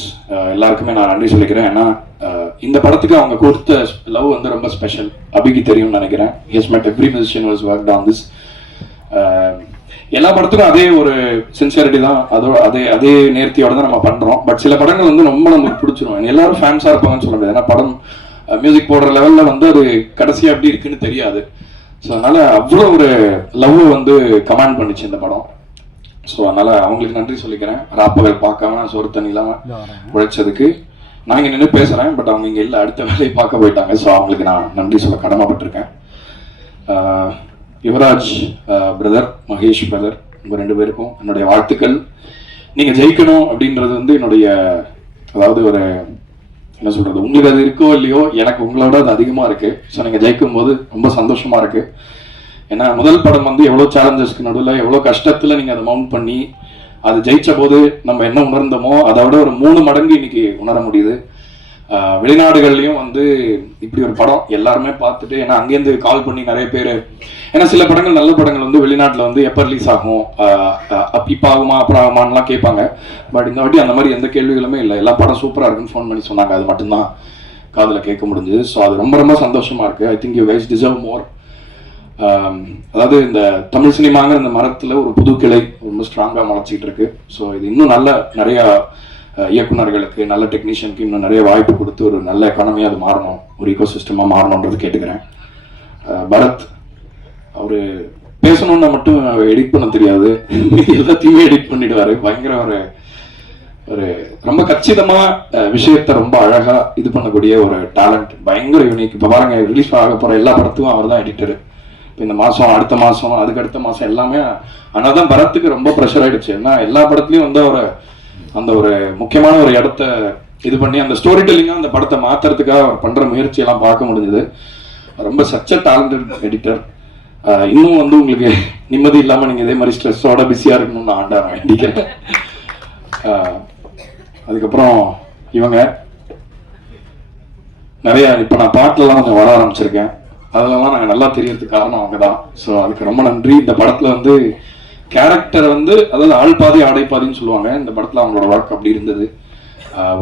எல்லாருக்குமே நான் நன்றி சொல்லிக்கிறேன். ஏன்னா இந்த படத்துக்கு அவங்க கொடுத்த லவ் வந்து ரொம்ப ஸ்பெஷல். அபிக்கு தெரியும்னு நினைக்கிறேன். ஹஸ் மெட் every musician was worked on this. எல்லா படத்துக்கும் அதே ஒரு சின்சியரிட்டி தான், அதே நேர்த்தியோட தான் நம்ம பண்ணுறோம். பட் சில படங்கள் வந்து ரொம்ப நமக்கு பிடிச்சிரும். எல்லாரும் ஃபேன்ஸாக இருப்பாங்கன்னு சொல்ல முடியாது. ஏன்னா படம் மியூசிக் போடுற லெவலில் வந்து அது கடைசியாக எப்படி இருக்குன்னு தெரியாது. ஸோ அதனால் அவ்வளோ ஒரு லவ் வந்து கமாண்ட் பண்ணிச்சு இந்த படம். ஸோ அதனால் அவங்களுக்கு நன்றி சொல்லிக்கிறேன். ராப்பகல் பார்க்காம சோறு தண்ணி இல்லாமல் உழைச்சதுக்கு. நான் இங்கே நின்று பேசுகிறேன், பட் அவங்க இங்கே இல்லை, அடுத்த வேலையை பார்க்க போயிட்டாங்க. ஸோ அவங்களுக்கு நான் நன்றி சொல்ல கடமைப்பட்டிருக்கேன். யுவராஜ் பிரதர், மகேஷ் பிரதர், உங்கள் 2 பேருக்கும் என்னுடைய வாழ்த்துக்கள். நீங்கள் ஜெயிக்கணும் அப்படின்றது வந்து என்னுடைய, அதாவது ஒரு என்ன சொல்கிறது, உங்களுக்கு அது இருக்கோ இல்லையோ, எனக்கு உங்களோட அது அதிகமாக இருக்குது. ஸோ நீங்கள் ஜெயிக்கும் போது ரொம்ப சந்தோஷமாக இருக்குது. ஏன்னா முதல் படம் வந்து எவ்வளோ சேலஞ்சஸ்க்கு நடுவில் எவ்வளோ கஷ்டத்தில் நீங்கள் அதை மவுண்ட் பண்ணி அது ஜெயிச்ச போது நம்ம என்ன உணர்ந்தோமோ அதை விட ஒரு 3 மடங்கு இன்னைக்கு உணர முடியுது. வெளிநாடுகள்லையும் வந்து இப்படி ஒரு படம் எல்லாருமே பார்த்துட்டு, ஏன்னா அங்கேருந்து கால் பண்ணி நிறைய பேர், ஏன்னா சில படங்கள் நல்ல படங்கள் வந்து வெளிநாட்டில் வந்து எப்போ ரிலீஸ் ஆகும், இப்போ ஆகுமா அப்புறம் ஆகுமான்லாம் கேட்பாங்க. பட் இந்த வாட்டி அந்த மாதிரி எந்த கேள்விகளுமே இல்லை. எல்லா படம் சூப்பராக இருக்குன்னு ஃபோன் பண்ணி சொன்னாங்க. அது மட்டும்தான் காதில் கேட்க முடிஞ்சுது. ஸோ அது ரொம்ப ரொம்ப சந்தோஷமாக இருக்குது. I think you guys deserve மோர். அதாவது இந்த தமிழ் சினிமாங்கிற இந்த மரத்தில் ஒரு புது கிளை ரொம்ப ஸ்ட்ராங்காக முளைச்சிக்கிட்டு இருக்கு. ஸோ இது இன்னும் நல்ல நிறையா இயக்குநர்களுக்கு, நல்ல டெக்னீஷியனுக்கு இன்னும் நிறைய வாய்ப்பு கொடுத்து ஒரு நல்ல எக்கானமியாக அது மாறணும், ஒரு ஈகோ சிஸ்டமாக மாறணுன்றது கேட்டுக்கிறேன். பரத் அவர் பேசணுன்னா மட்டும் எடிட் பண்ண தெரியாது, எல்லாத்தையுமே எடிட் பண்ணிடுவார். பயங்கர ஒரு ரொம்ப கச்சிதமாக விஷயத்தை ரொம்ப அழகாக இது பண்ணக்கூடிய ஒரு டேலண்ட், பயங்கர யூனிக். இப்போ பாருங்க, ரிலீஸ் ஆக போகிற எல்லா படத்துக்கும் அவர் தான் எடிட்டரு. இப்போ இந்த மாதம், அடுத்த மாதம், அதுக்கு அடுத்த மாதம் எல்லாமே. ஆனால் தான் பரத்துக்கு ரொம்ப ப்ரெஷர் ஆகிடுச்சு. ஏன்னா எல்லா படத்துலையும் வந்து அந்த ஒரு முக்கியமான ஒரு இடத்த இது பண்ணி அந்த ஸ்டோரி டெல்லிங்காக அந்த படத்தை மாற்றுறதுக்காக அவர் பண்ணுற முயற்சியெல்லாம் பார்க்க முடிஞ்சது. ரொம்ப சச் அ டேலண்டட் எடிட்டர். இன்னும் வந்து உங்களுக்கு நிம்மதி இல்லாமல் நீங்கள் இதே மாதிரி ஸ்ட்ரெஸ்ஸோட பிஸியாக இருக்கணும்னு நான் ஆண்டார வேண்டிக்கிறேன். அதுக்கப்புறம் இவங்க நிறைய இப்போ நான் பாட்டிலலாம் கொஞ்சம் வர ஆரம்பிச்சிருக்கேன். அதெல்லாம் நாங்கள் நல்லா தெரியறதுக்கு காரணம் அவங்க தான். ஸோ அதுக்கு ரொம்ப நன்றி. இந்த படத்தில் வந்து கேரக்டர் வந்து, அதாவது ஆள் பாதி ஆடை பாதின்னு சொல்லுவாங்க, இந்த படத்தில் அவங்களோட ஒர்க் அப்படி இருந்தது.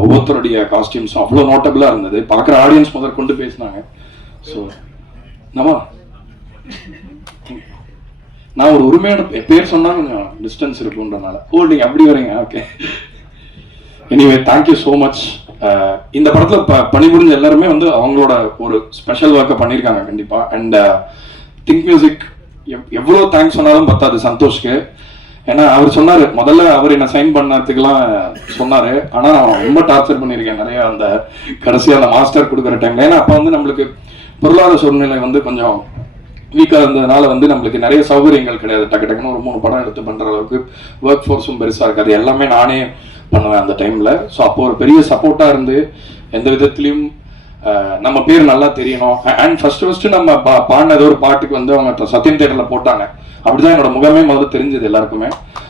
ஒவ்வொருத்தருடைய காஸ்டியூம்ஸும் அவ்வளோ நோட்டபுளாக இருந்தது. பார்க்குற ஆடியன்ஸ் முதல் கொண்டு பேசினாங்க. ஸோ நான் ஒரு உரிமையோட பேர் சொன்னால் கொஞ்சம் டிஸ்டன்ஸ் இருக்குன்றனால, நீங்கள் அப்படி வரீங்க, okay. Anyway thank you so much. இந்த படத்தில் பணிபுரிஞ்ச எல்லாருமே வந்து அவங்களோட ஒரு ஸ்பெஷல் ஒர்க்கை பண்ணியிருக்காங்க கண்டிப்பாக. அண்ட் திங்க் மியூசிக் எவ்வளோ தேங்க்ஸ் சொன்னாலும் பத்தாது சந்தோஷ்க்கு. ஏன்னா அவர் சொன்னார், முதல்ல அவர் என்ன சைன் பண்ணதுக்கெல்லாம் சொன்னார். ஆனால் நான் ரொம்ப டார்ச்சர் பண்ணியிருக்கேன் நிறையா அந்த கடைசியாக அந்த மாஸ்டர் கொடுக்குற டைமில். ஏன்னா அப்போ வந்து நம்மளுக்கு பொருளாதார சூழ்நிலை வந்து கொஞ்சம் வீக்காக இருந்ததுனால வந்து நம்மளுக்கு நிறைய சௌகரியங்கள் கிடையாது. டக்கு டக்குன்னு ஒரு 3 படம் எடுத்து பண்ணுற அளவுக்கு ஒர்க் ஃபோர்ஸும் பெருசாக இருக்காது. எல்லாமே நானே பண்ணுவேன் அந்த டைமில். ஸோ அப்போ ஒரு பெரிய சப்போர்ட்டாக இருந்து எந்த விதத்துலையும் நம்ம பேர் நல்லா தெரியணும். அண்ட் ஃபர்ஸ்ட் நம்ம பாடினது ஒரு பாட்டுக்கு வந்து அவங்க சத்யம் தேட்டரில் போட்டாங்க. அப்படிதான் என்னோட முகமே முதல்ல தெரிஞ்சது எல்லாருக்குமே.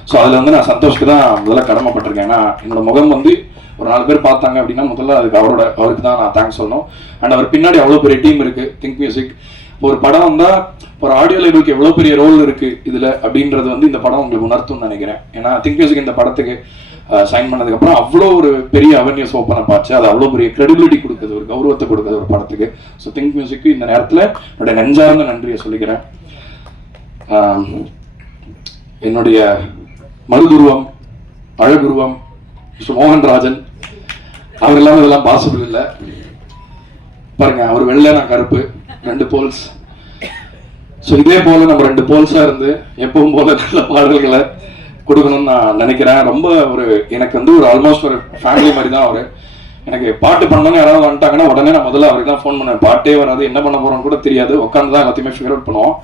ஸோ அதில் வந்து நான் சந்தோஷ்க்கு தான் முதல்ல கடமைப்பட்டிருக்கேன். ஏன்னா என்னோட முகம் வந்து ஒரு 4 பேர் பார்த்தாங்க அப்படின்னா முதல்ல அதுக்கு அவருக்கு தான் நான் தேங்க்ஸ் சொல்லணும். அண்ட் அவர் பின்னாடி அவ்வளோ பெரிய டீம் இருக்குது. திங்க் மியூசிக் ஒரு படம் வந்தால் ஒரு ஆடியோ லைப்ரரிக்கு எவ்வளோ பெரிய ரோல் இருக்குது இதில் அப்படின்றது வந்து இந்த படம் உங்களுக்கு உணர்த்தும்னு நினைக்கிறேன். ஏன்னா திங்க் மியூசிக் இந்த படத்துக்கு சைன் பண்ணதுக்கப்புறம் அவ்வளோ ஒரு பெரிய அவென்யூஸ் ஓப்பன் அப் ஆச்சு. அது அவ்வளோ பெரிய கிரெடிபிலிட்டி கொடுக்குது, ஒரு கௌரவத்தை கொடுக்குது ஒரு படத்துக்கு. ஸோ திங்க் மியூசிக்கு இந்த நேரத்தில் என்னோட நெஞ்சார்ந்த நன்றியை சொல்லிக்கிறேன். என்னுடைய மருதுருவம் அழகுருவம் மிஸ்டர் மோகன்ராஜன், அவர் இல்லாமல் இதெல்லாம் பாசிபிள் இல்லை. பாருங்க, அவர் வெள்ளை, நான் கருப்பு, 2 போல்ஸ். ஸோ இதே போல நம்ம 2 போல்ஸா இருந்து எப்பவும் போல நல்ல பாடல்களை கொடுக்கணும்னு நான் நினைக்கிறேன். ரொம்ப எனக்கு வந்து ஒரு ஆல்மோஸ்ட் ஒரு ஃபேமிலி மாதிரி தான் அவர். எனக்கு பாட்டு பண்ணணும்னு யாராவது வந்துட்டாங்கன்னா உடனே நான் முதல்ல அவருக்கு தான் ஃபோன் பண்ணேன். பாட்டே வராது, என்ன பண்ண போறோம்னு கூட தெரியாது, உட்காந்து தான் எல்லாத்தையுமே ஃபிகர் அவுட் பண்ணுவோம்.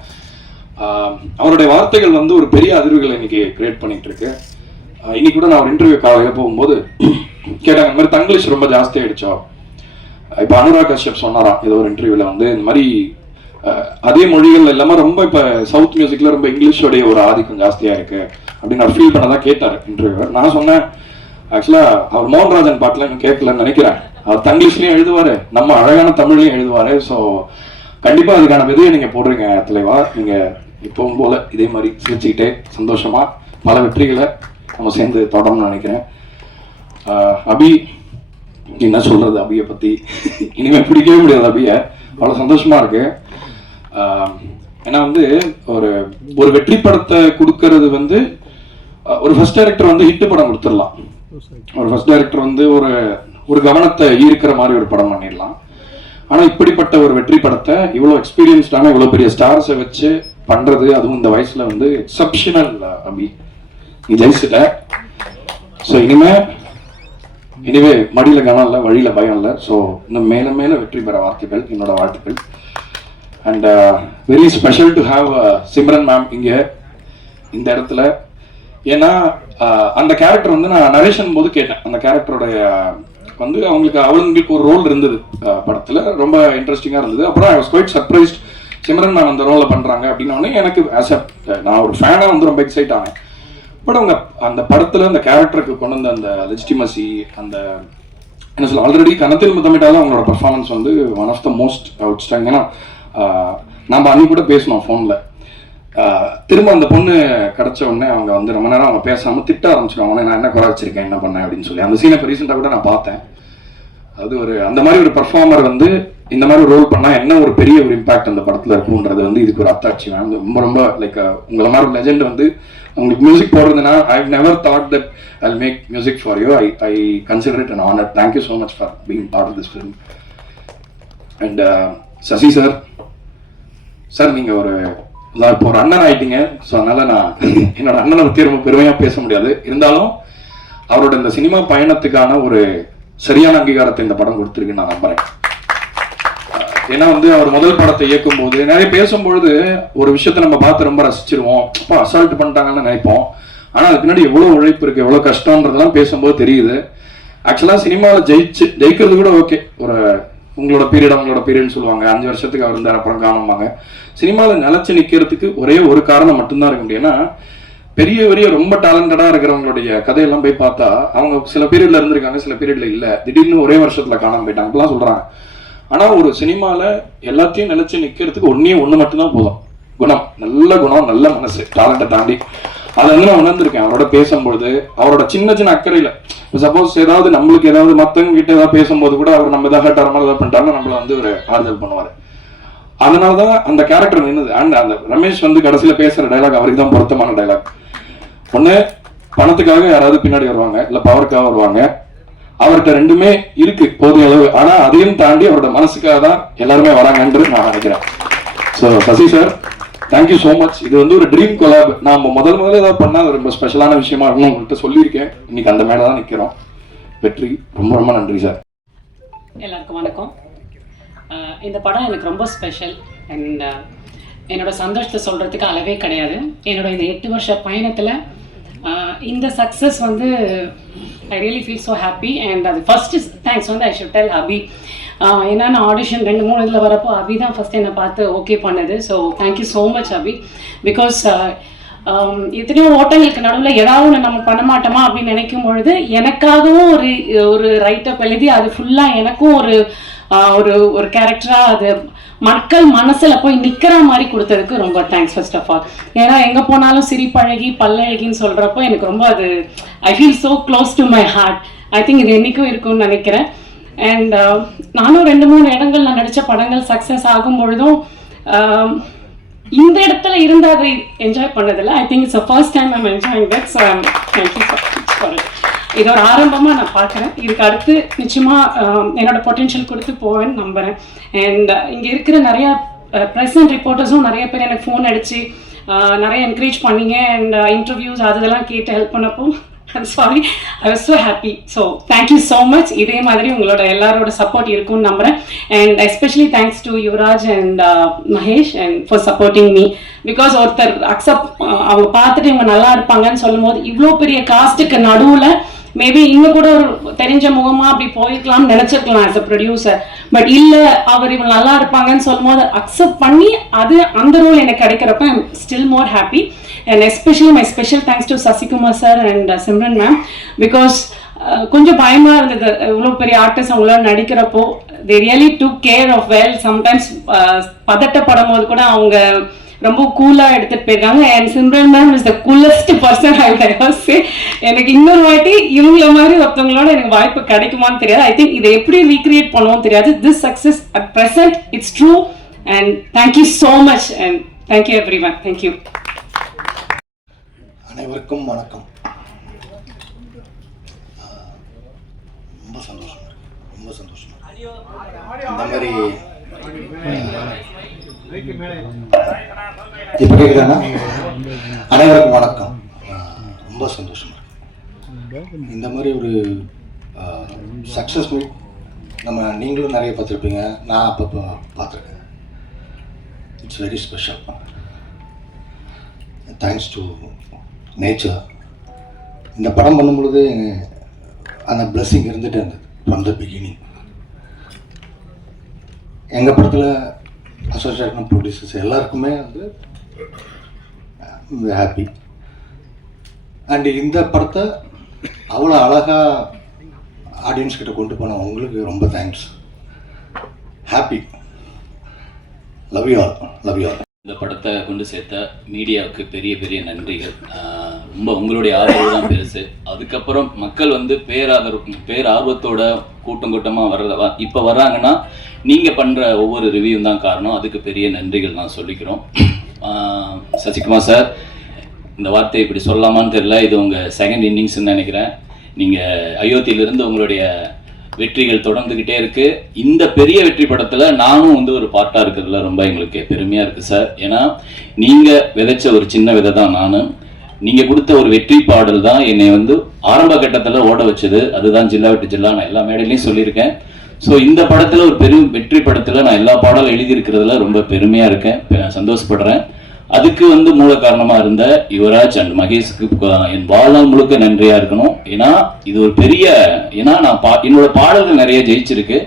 அவருடைய வார்த்தைகள் வந்து ஒரு பெரிய அதிர்வுகளை இன்னைக்கு கிரியேட் பண்ணிட்டு இருக்கு. இன்னைக்கு கூட நான் ஒரு இன்டர்வியூக்காக போகும்போது கேட்டாங்க, இந்த மாதிரி தங்கிலீஷ் ரொம்ப ஜாஸ்தி ஆயிடுச்சோ. இப்போ அனுராக் கஷ்யப் சொன்னாராம் ஏதோ ஒரு இன்டர்வியூல வந்து, இந்த மாதிரி அதே மொழிகள் எல்லாமே ரொம்ப இப்போ சவுத் மியூசிக்ல ரொம்ப இங்கிலீஷோடைய ஒரு ஆதிக்கம் ஜாஸ்தியா இருக்கு அப்படின்னு அவர் ஃபீல் பண்ணதான் கேட்டார் இன்டர்வியூ. நான் சொன்னேன், ஆக்சுவலா அவர் மோகன்ராஜன் பாட்டுல இன்னும் கேட்கலன்னு நினைக்கிறேன். அவர் தங்கிலீஷ்லயும் எழுதுவாரு, நம்ம அழகான தமிழ்லையும் எழுதுவாரு. ஸோ கண்டிப்பா அதுக்கான விதையை நீங்க போடுறீங்க தலைவா. நீங்க இப்பவும் போல இதே மாதிரி சிரிச்சுக்கிட்டே சந்தோஷமா பல வெற்றிகளை நம்ம சேர்ந்து தொடரணும்னு நினைக்கிறேன். அபி, என்ன சொல்றது அபியை பத்தி, இனிமே பிடிக்கவே முடியாது அபியை, அவ்வளவு சந்தோஷமா இருக்கு. ஏன்னா வந்து ஒரு வெற்றி படத்தை கொடுக்கறது வந்து ஒரு ஃபர்ஸ்ட் டைரக்டர் வந்து ஹிட் படம் கொடுத்துடலாம். ஒரு ஃபர்ஸ்ட் டைரக்டர் வந்து ஒரு கவனத்தை ஈர்க்கிற மாதிரி ஒரு படம் பண்ணிடலாம். ஆனா இப்படிப்பட்ட ஒரு வெற்றி படத்தை இவ்வளவு எக்ஸ்பீரியன்ஸ்டான இவ்வளவு பெரிய ஸ்டார்ஸை வச்சு பண்றது, அதுவும் இந்த வயசுல வந்து எக்ஸப்ஷனல். அபி, நீ ஜெயிச்சுட்ட. ஸோ இனிமே மடியில கனம் இல்லை, வழியில பயம் இல்லை. ஸோ இன்னும் மேல மேல வெற்றி பெற வாழ்த்துக்கள், என்னோட வாழ்த்துக்கள். And very special to have Simran ma'am இங்க இந்த இடத்துல. ஏன்னா அந்த கேரக்டர் வந்து நான் நரேஷன் போது கேட்டேன், அந்த கேரக்டருடைய வந்து அவங்களுக்கு ஒரு ரோல் இருந்தது படத்துல, ரொம்ப இன்ட்ரெஸ்டிங்கா இருந்தது. அப்புறம் I was quite surprised Simran ma'am அந்த ரோலை பண்றாங்க அப்படின்னு. எனக்கு நான் ஒரு ஃபேனா வந்து ரொம்ப எக்ஸைட் ஆனேன். பட் அவங்க அந்த படத்துல அந்த கேரக்டருக்கு கொண்டு வந்த அந்த லெஜிட்டிமசி, அந்த என்ன சொல்ல, ஆல்ரெடி கணத்தில் முத்தமிட்டாலும் அவங்களோட பர்ஃபார்மன்ஸ் வந்து one of the most outstanding. ஏன்னா நம்ம அன்னைக்கு கூட பேசணும் ஃபோன்ல. திரும்ப அந்த பொண்ணு கிடைச்ச உடனே அவங்க வந்து ரொம்ப நேரம் அவங்க பேசாம திட்ட ஆரம்பிச்சிருவாங்க, நான் என்ன குறை வச்சிருக்கேன், என்ன பண்ணேன் அப்படின்னு சொல்லி. அந்த சீனை இப்போ ரீசெண்டாக கூட நான் பார்த்தேன். அது அந்த மாதிரி ஒரு பர்ஃபார்மர் வந்து இந்த மாதிரி ரோல் பண்ணா என்ன ஒரு பெரிய ஒரு இம்பாக்ட் அந்த படத்துல இருக்குன்றது வந்து இதுக்கு ஒரு அத்தாட்சி மேம். ரொம்ப ரொம்ப லைக் உங்களை மாதிரி ஒரு லெஜெண்ட் வந்து உங்களுக்கு மியூசிக் போடுறதுன்னா, I never thought that I will make music for you. I consider it an honour. Thank you so much for being part of this film. And Sasi sir நீங்க இப்போ ஒரு அண்ணன் ஆயிட்டீங்க. ஸோ அதனால நான் என்னோட அண்ணனை பற்றி ரொம்ப பெருமையா பேச முடியாது. இருந்தாலும் அவரோட இந்த சினிமா பயணத்துக்கான ஒரு சரியான அங்கீகாரத்தை இந்த படம் கொடுத்துருக்குன்னு நான் நம்புறேன். ஏன்னா வந்து அவர் முதல் படத்தை இயக்கும் போது நிறைய பேசும்பொழுது ஒரு விஷயத்த நம்ம பார்த்து ரொம்ப ரசிச்சிருவோம், அப்போ அசால்ட் பண்ணிட்டாங்கன்னு நினைப்போம். ஆனா அது பின்னாடி எவ்வளவு உழைப்பு இருக்கு, எவ்வளவு கஷ்டம்ன்றதெல்லாம் பேசும்போது தெரியுது. ஆக்சுவலா சினிமாவில் ஜெயிக்கிறது கூட ஓகே, உங்களோட பீரியட்னு சொல்லுவாங்க. 5 வருஷத்துக்கு அவர் இருந்தார், அப்புறம் காணும்பாங்க. சினிமாவில் நிலைச்சு நிக்கிறதுக்கு ஒரே ஒரு காரணம் மட்டும்தான் இருக்க முடியும். ஏன்னா பெரிய ரொம்ப டேலண்டடா இருக்கிறவங்களுடைய கதையெல்லாம் போய் பார்த்தா அவங்க சில பீரியட்ல இருந்திருக்காங்க, சில பீரியட்ல இல்ல, திடீர்னு ஒரே வருஷத்துல காணாம போயிட்டாங்க அப்படிலாம் சொல்றாங்க. ஆனா ஒரு சினிமால எல்லாத்தையும் நிலைச்சு நிக்கிறதுக்கு ஒண்ணு மட்டும்தான் போதும், குணம். நல்ல குணம், நல்ல மனசு, டேலண்ட்டை தாண்டி. அதை வந்து நான் உணர்ந்திருக்கேன் அவரோட பேசும்பொழுது. அவரோட சின்ன அக்கறையில சப்போஸ் ஏதாவது நம்மளுக்கு ஏதாவது மத்தவங்க கிட்ட ஏதாவது பேசும்போது கூட அவர் நம்ம ஏதாவது ஹர்ட் ஆகிற மாதிரி ஏதாவது பண்ணிட்டாலும் நம்மள வந்து ஒரு ஆறுதல் பண்ணுவாரு. அதனாலதான் அந்த கேரக்டர் நின்னுது. அண்ட் அந்த ரமேஷ் வந்து கடைசியில பேசுற டைலாக் அவருக்கு தான் பொருத்தமான டைலாக். ஒண்ணு பணத்துக்காக யாராவது பின்னாடி வருவாங்க, இல்ல பவருக்காக வருவாங்க. அவர்கிட்ட ரெண்டுமே இருக்கு போதிய அளவு. ஆனா அதையும் தாண்டி அவரோட மனசுக்காக தான் எல்லாருமே வராங்கன்னு நான் நினைக்கிறேன். So Sasi sir, thank you so much. இது வந்து ஒரு ட்ரீம் கொலாப். நான் முதல்ல ஏதாவது பண்ணா அது ரொம்ப ஸ்பெஷலான விஷயமா இருக்கும் உங்கள்கிட்ட சொல்லியிருக்கேன். இன்னைக்கு அந்த மேலே தான் நிற்கிறோம். வெற்றி, ரொம்ப நன்றி சார். எல்லாருக்கும் வணக்கம். இந்த படம் எனக்கு ரொம்ப ஸ்பெஷல். அண்ட் என்னோட சந்தோஷத்தை சொல்கிறதுக்கு அளவே கிடையாது. என்னோட இந்த 8 வருஷ பயணத்தில் இந்த சக்ஸஸ் வந்து I really feel so happy. And அது ஃபர்ஸ்ட் தேங்க்ஸ் வந்து ஐ ஷுட் டெல் அபி. ஏன்னா நான் ஆடிஷன் 2-3 இதில் வரப்போ அபி தான் ஃபஸ்ட் என்னை பார்த்து ஓகே பண்ணது. So thank you so much Abhi. Because எத்தனையோ ஓட்டங்களுக்கு நடுவில் ஏதாவது ஒன்று நம்ம பண்ண மாட்டோமா அப்படின்னு நினைக்கும் பொழுது எனக்காகவும் ஒரு ரைட்டப் எழுதி அது ஃபுல்லாக எனக்கும் ஒரு கேரக்டராக அது மக்கள் மனசுல போய் நிக்கிற மாதிரி கொடுத்ததுக்கு ரொம்ப தேங்க்ஸ் ஃபர்ஸ்ட் ஆஃப் ஆல். ஏன்னா எங்க போனாலும் சிரிப்பழகி பல்லழகின்னு சொல்றப்போ எனக்கு ரொம்ப அது I feel so close to my heart. I think இது என்னைக்கும் இருக்கும்னு நினைக்கிறேன். அண்ட் நானும் 2-3 இடங்கள் நான் நடித்த படங்கள் சக்ஸஸ் ஆகும் பொழுதும் இந்த இடத்துல இருந்து அதை என்ஜாய் பண்ணதில்லை. I think it's first time I'm enjoying that. So thank you for it. இதோட ஆரம்பமாக நான் பார்க்குறேன். இதுக்கு அடுத்து நிச்சயமாக என்னோட பொட்டென்ஷியல் கொடுத்து போவேன்னு நம்புகிறேன். அண்ட் இங்கே இருக்கிற நிறையா ப்ரெசன்ட் ரிப்போர்ட்டர்ஸும் நிறைய பேர் எனக்கு ஃபோன் அடித்து நிறைய என்கரேஜ் பண்ணீங்க. அண்ட் இன்டர்வியூஸ் அதெல்லாம் கேட்டு ஹெல்ப் பண்ணப்போ I'm sorry, I was so happy. So thank you so much. இதே மாதிரி உங்களோட எல்லாரோட சப்போர்ட் இருக்கும்னு நம்புறேன். And especially thanks to Yuvraj and Mahesh and for supporting me. Because ஒருத்தர் அக்செப்ட் அவங்க பார்த்துட்டு இவங்க நல்லா இருப்பாங்கன்னு சொல்லும் போது இவ்வளோ பெரிய காஸ்ட்டுக்கு நடுவில் மேபி இன்னும் கூட ஒரு தெரிஞ்ச முகமா அப்படி போயிருக்கலாம்னு நினைச்சிருக்கலாம் ஆஸ் அ ப்ரொடியூசர். பட் இல்லை அவர் இவங்க நல்லா இருப்பாங்கன்னு சொல்லும் போது அக்செப்ட் பண்ணி அது அந்த ரோல் எனக்கு கிடைக்கிறப்ப I'm still more happy. And especially my special thanks to Sasikumar sir and Simran ma'am, because கொஞ்சம் பயமா இருந்தது இவ்வளோ பெரிய ஆர்டிஸ்ட் அவங்களோட நடிக்கிறப்போ. they really took care of well. sometimes பதட்டப்படும் போது கூட அவங்க ரொம்ப கூலாக எடுத்துகிட்டு போயிருக்காங்க. And Simran ma'am is the coolest person I would ever say. எனக்கு இன்னொரு வாட்டி இவங்கள மாதிரி ஒருத்தவங்களோட எனக்கு வாய்ப்பு கிடைக்குமான்னு தெரியாது. ஐ திங்க் இதை எப்படி ரீக்ரியேட் பண்ணுவோம் தெரியாது. This success at present it's true. And thank you so much and thank you every one. Thank you. அனைவருக்கும் வணக்கம். ரொம்ப சந்தோஷம், ரொம்ப சந்தோஷம். இந்த மாதிரி இப்போ கேட்குதாண்ணா? அனைவருக்கும் வணக்கம். ரொம்ப சந்தோஷம். இந்த மாதிரி ஒரு சக்ஸஸ் மீட் நம்ம நீங்களும் நிறைய பார்த்துருப்பீங்க, நான் அப்பப்போ பார்த்துருக்கேன். It's very special. Thanks to nature. இந்த படம் பண்ணும்பொழுது அந்த பிளெஸ்ஸிங் இருந்துகிட்டே இருந்தது ஃப்ரம் த பிகினிங். எங்கள் படத்தில் அசோசியேஷன் ப்ரொடியூசர்ஸ் எல்லாருக்குமே வந்து ஹாப்பி. அண்டு இந்த படத்தை அவ்வளோ அழகாக ஆடியன்ஸ் கிட்ட கொண்டு போன உங்களுக்கு ரொம்ப thanks. Happy. Love you all. Love you all. இந்த படத்தை கொண்டு சேர்த்த மீடியாவுக்கு பெரிய பெரிய நன்றிகள். ரொம்ப உங்களுடைய ஆதரவு தான் பெருசு. அதுக்கப்புறம் மக்கள் வந்து பேரார்வத்தோட கூட்டம் கூட்டமாக இப்போ வர்றாங்கன்னா நீங்கள் பண்ணுற ஒவ்வொரு ரிவ்யூவும் தான் காரணம். அதுக்கு பெரிய நன்றிகள் நான் சொல்லிக்கிறோம். சசிகுமார் சார், இந்த வார்த்தையை இப்படி சொல்லலாமான்னு தெரியல, இது உங்கள் செகண்ட் இன்னிங்ஸ்ன்னு நினைக்கிறேன். நீங்கள் அயோத்தியிலிருந்து உங்களுடைய வெற்றிகள் தொடர்ந்துக்கிட்டே இருக்கு. இந்த பெரிய வெற்றி படத்தில் நானும் வந்து ஒரு பார்ட்டாக இருக்கிறதுல ரொம்ப எங்களுக்கு பெருமையாக இருக்குது சார். ஏன்னா நீங்கள் விதைச்ச ஒரு சின்ன விதை தான் நானும். நீங்கள் கொடுத்த ஒரு வெற்றி பாடல் தான் என்னை வந்து ஆரம்ப கட்டத்தில் ஓட வச்சது. அதுதான் ஜில்லா விட்டு ஜில்லா. நான் எல்லா மேடையிலையும் சொல்லியிருக்கேன். ஸோ இந்த படத்தில் ஒரு பெரும் வெற்றி படத்தில் நான் எல்லா பாடலும் எழுதியிருக்கிறதுல ரொம்ப பெருமையாக இருக்கேன், சந்தோஷப்படுறேன். அதுக்கு வந்து மூல காரணமாக இருந்த யுவராஜ் அண்ட் மகேஷுக்கு என் வாழ்நாள் முழுக்க நன்றியாக இருக்கணும். ஏன்னா இது ஒரு பெரிய, ஏன்னா நான் என்னோட பாடல்கள் நிறைய ஜெயிச்சிருக்கு.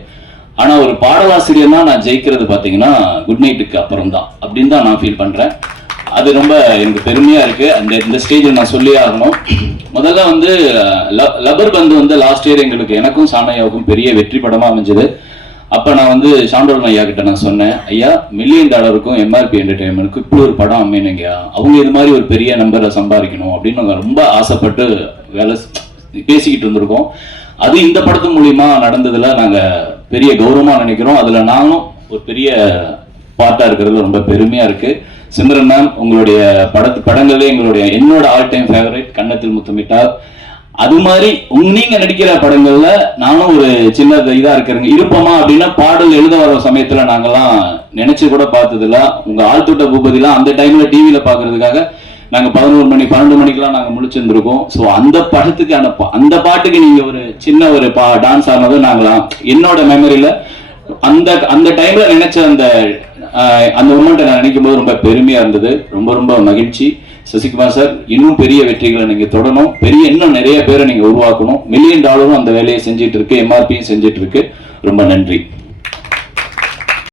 ஆனால் ஒரு பாடலாசிரியர்னா நான் ஜெயிக்கிறது பார்த்தீங்கன்னா குட் நைட்டுக்கு அப்புறம் தான் அப்படின்னு தான் நான் ஃபீல் பண்ணுறேன். அது ரொம்ப எனக்கு பெருமையாக இருக்குது. இந்த ஸ்டேஜில் நான் சொல்லியே ஆகணும். முதல்ல வந்து லபர் பந்து வந்து லாஸ்ட் இயர் எனக்கும் சாணையாவுக்கும் பெரிய வெற்றி படமாக அமைஞ்சது. அப்போ நான் வந்து சாண்டோல் ஐயா கிட்ட நான் சொன்னேன், ஐயா $1 மில்லியன் எம்ஆர்பி என்டர்டைன்மெண்ட்க்கு இப்படி ஒரு படம் அமையணுங்க, அவங்க இது மாதிரி ஒரு பெரிய நம்பரை சம்பாதிக்கணும் அப்படின்னு நாங்கள் ரொம்ப ஆசைப்பட்டு வேலை பேசிக்கிட்டு இருந்திருக்கோம். அது இந்த படத்து மூலியமா நடந்ததுல நாங்கள் பெரிய கௌரவமாக நினைக்கிறோம். அதில் நானும் ஒரு பெரிய பார்ட்டாக இருக்கிறதுல ரொம்ப பெருமையாக இருக்குது. சிம்ரன் மேம், உங்களுடைய படங்களே என்னோட ஆல் டைம் ஃபேவரட் கன்னத்தில் முத்தமிட்டால். அது மாதிரி நீங்க நடிக்கிற படங்கள்ல நானும் ஒரு சின்ன இதா இருக்கிறேங்க. இருப்போமா அப்படின்னா பாடல் எழுத வர சமயத்துல நாங்கெல்லாம் நினைச்சு கூட பார்த்தது இல்ல. உங்க ஆழ்த்துட்ட பூபதிலாம் அந்த டைம்ல டிவியில பாக்குறதுக்காக நாங்க 11 மணி 12 மணிக்கெல்லாம் நாங்க முழிச்சிருந்திருக்கோம். ஸோ அந்த படத்துக்கான அந்த பாட்டுக்கு நீங்க ஒரு சின்ன ஒரு டான்ஸ் ஆனதும் நாங்களாம் என்னோட மெமரியில அந்த டைம்ல நினைச்ச அந்த மொமெண்ட்டை நான் நினைக்கும் போது ரொம்ப பெருமையா இருந்தது. ரொம்ப ரொம்ப மகிழ்ச்சி. சசிகுமார் சார், இன்னும் பெரிய வெற்றிகளை நீங்க தொடரணும். இன்னும் நிறைய பேரை நீங்க உருவாக்கணும். $1 மில்லியன் அந்த வேலையை செஞ்சிட்டு இருக்கு, எம்ஆர்பியும் செஞ்சிட்டு இருக்கு. ரொம்ப நன்றி.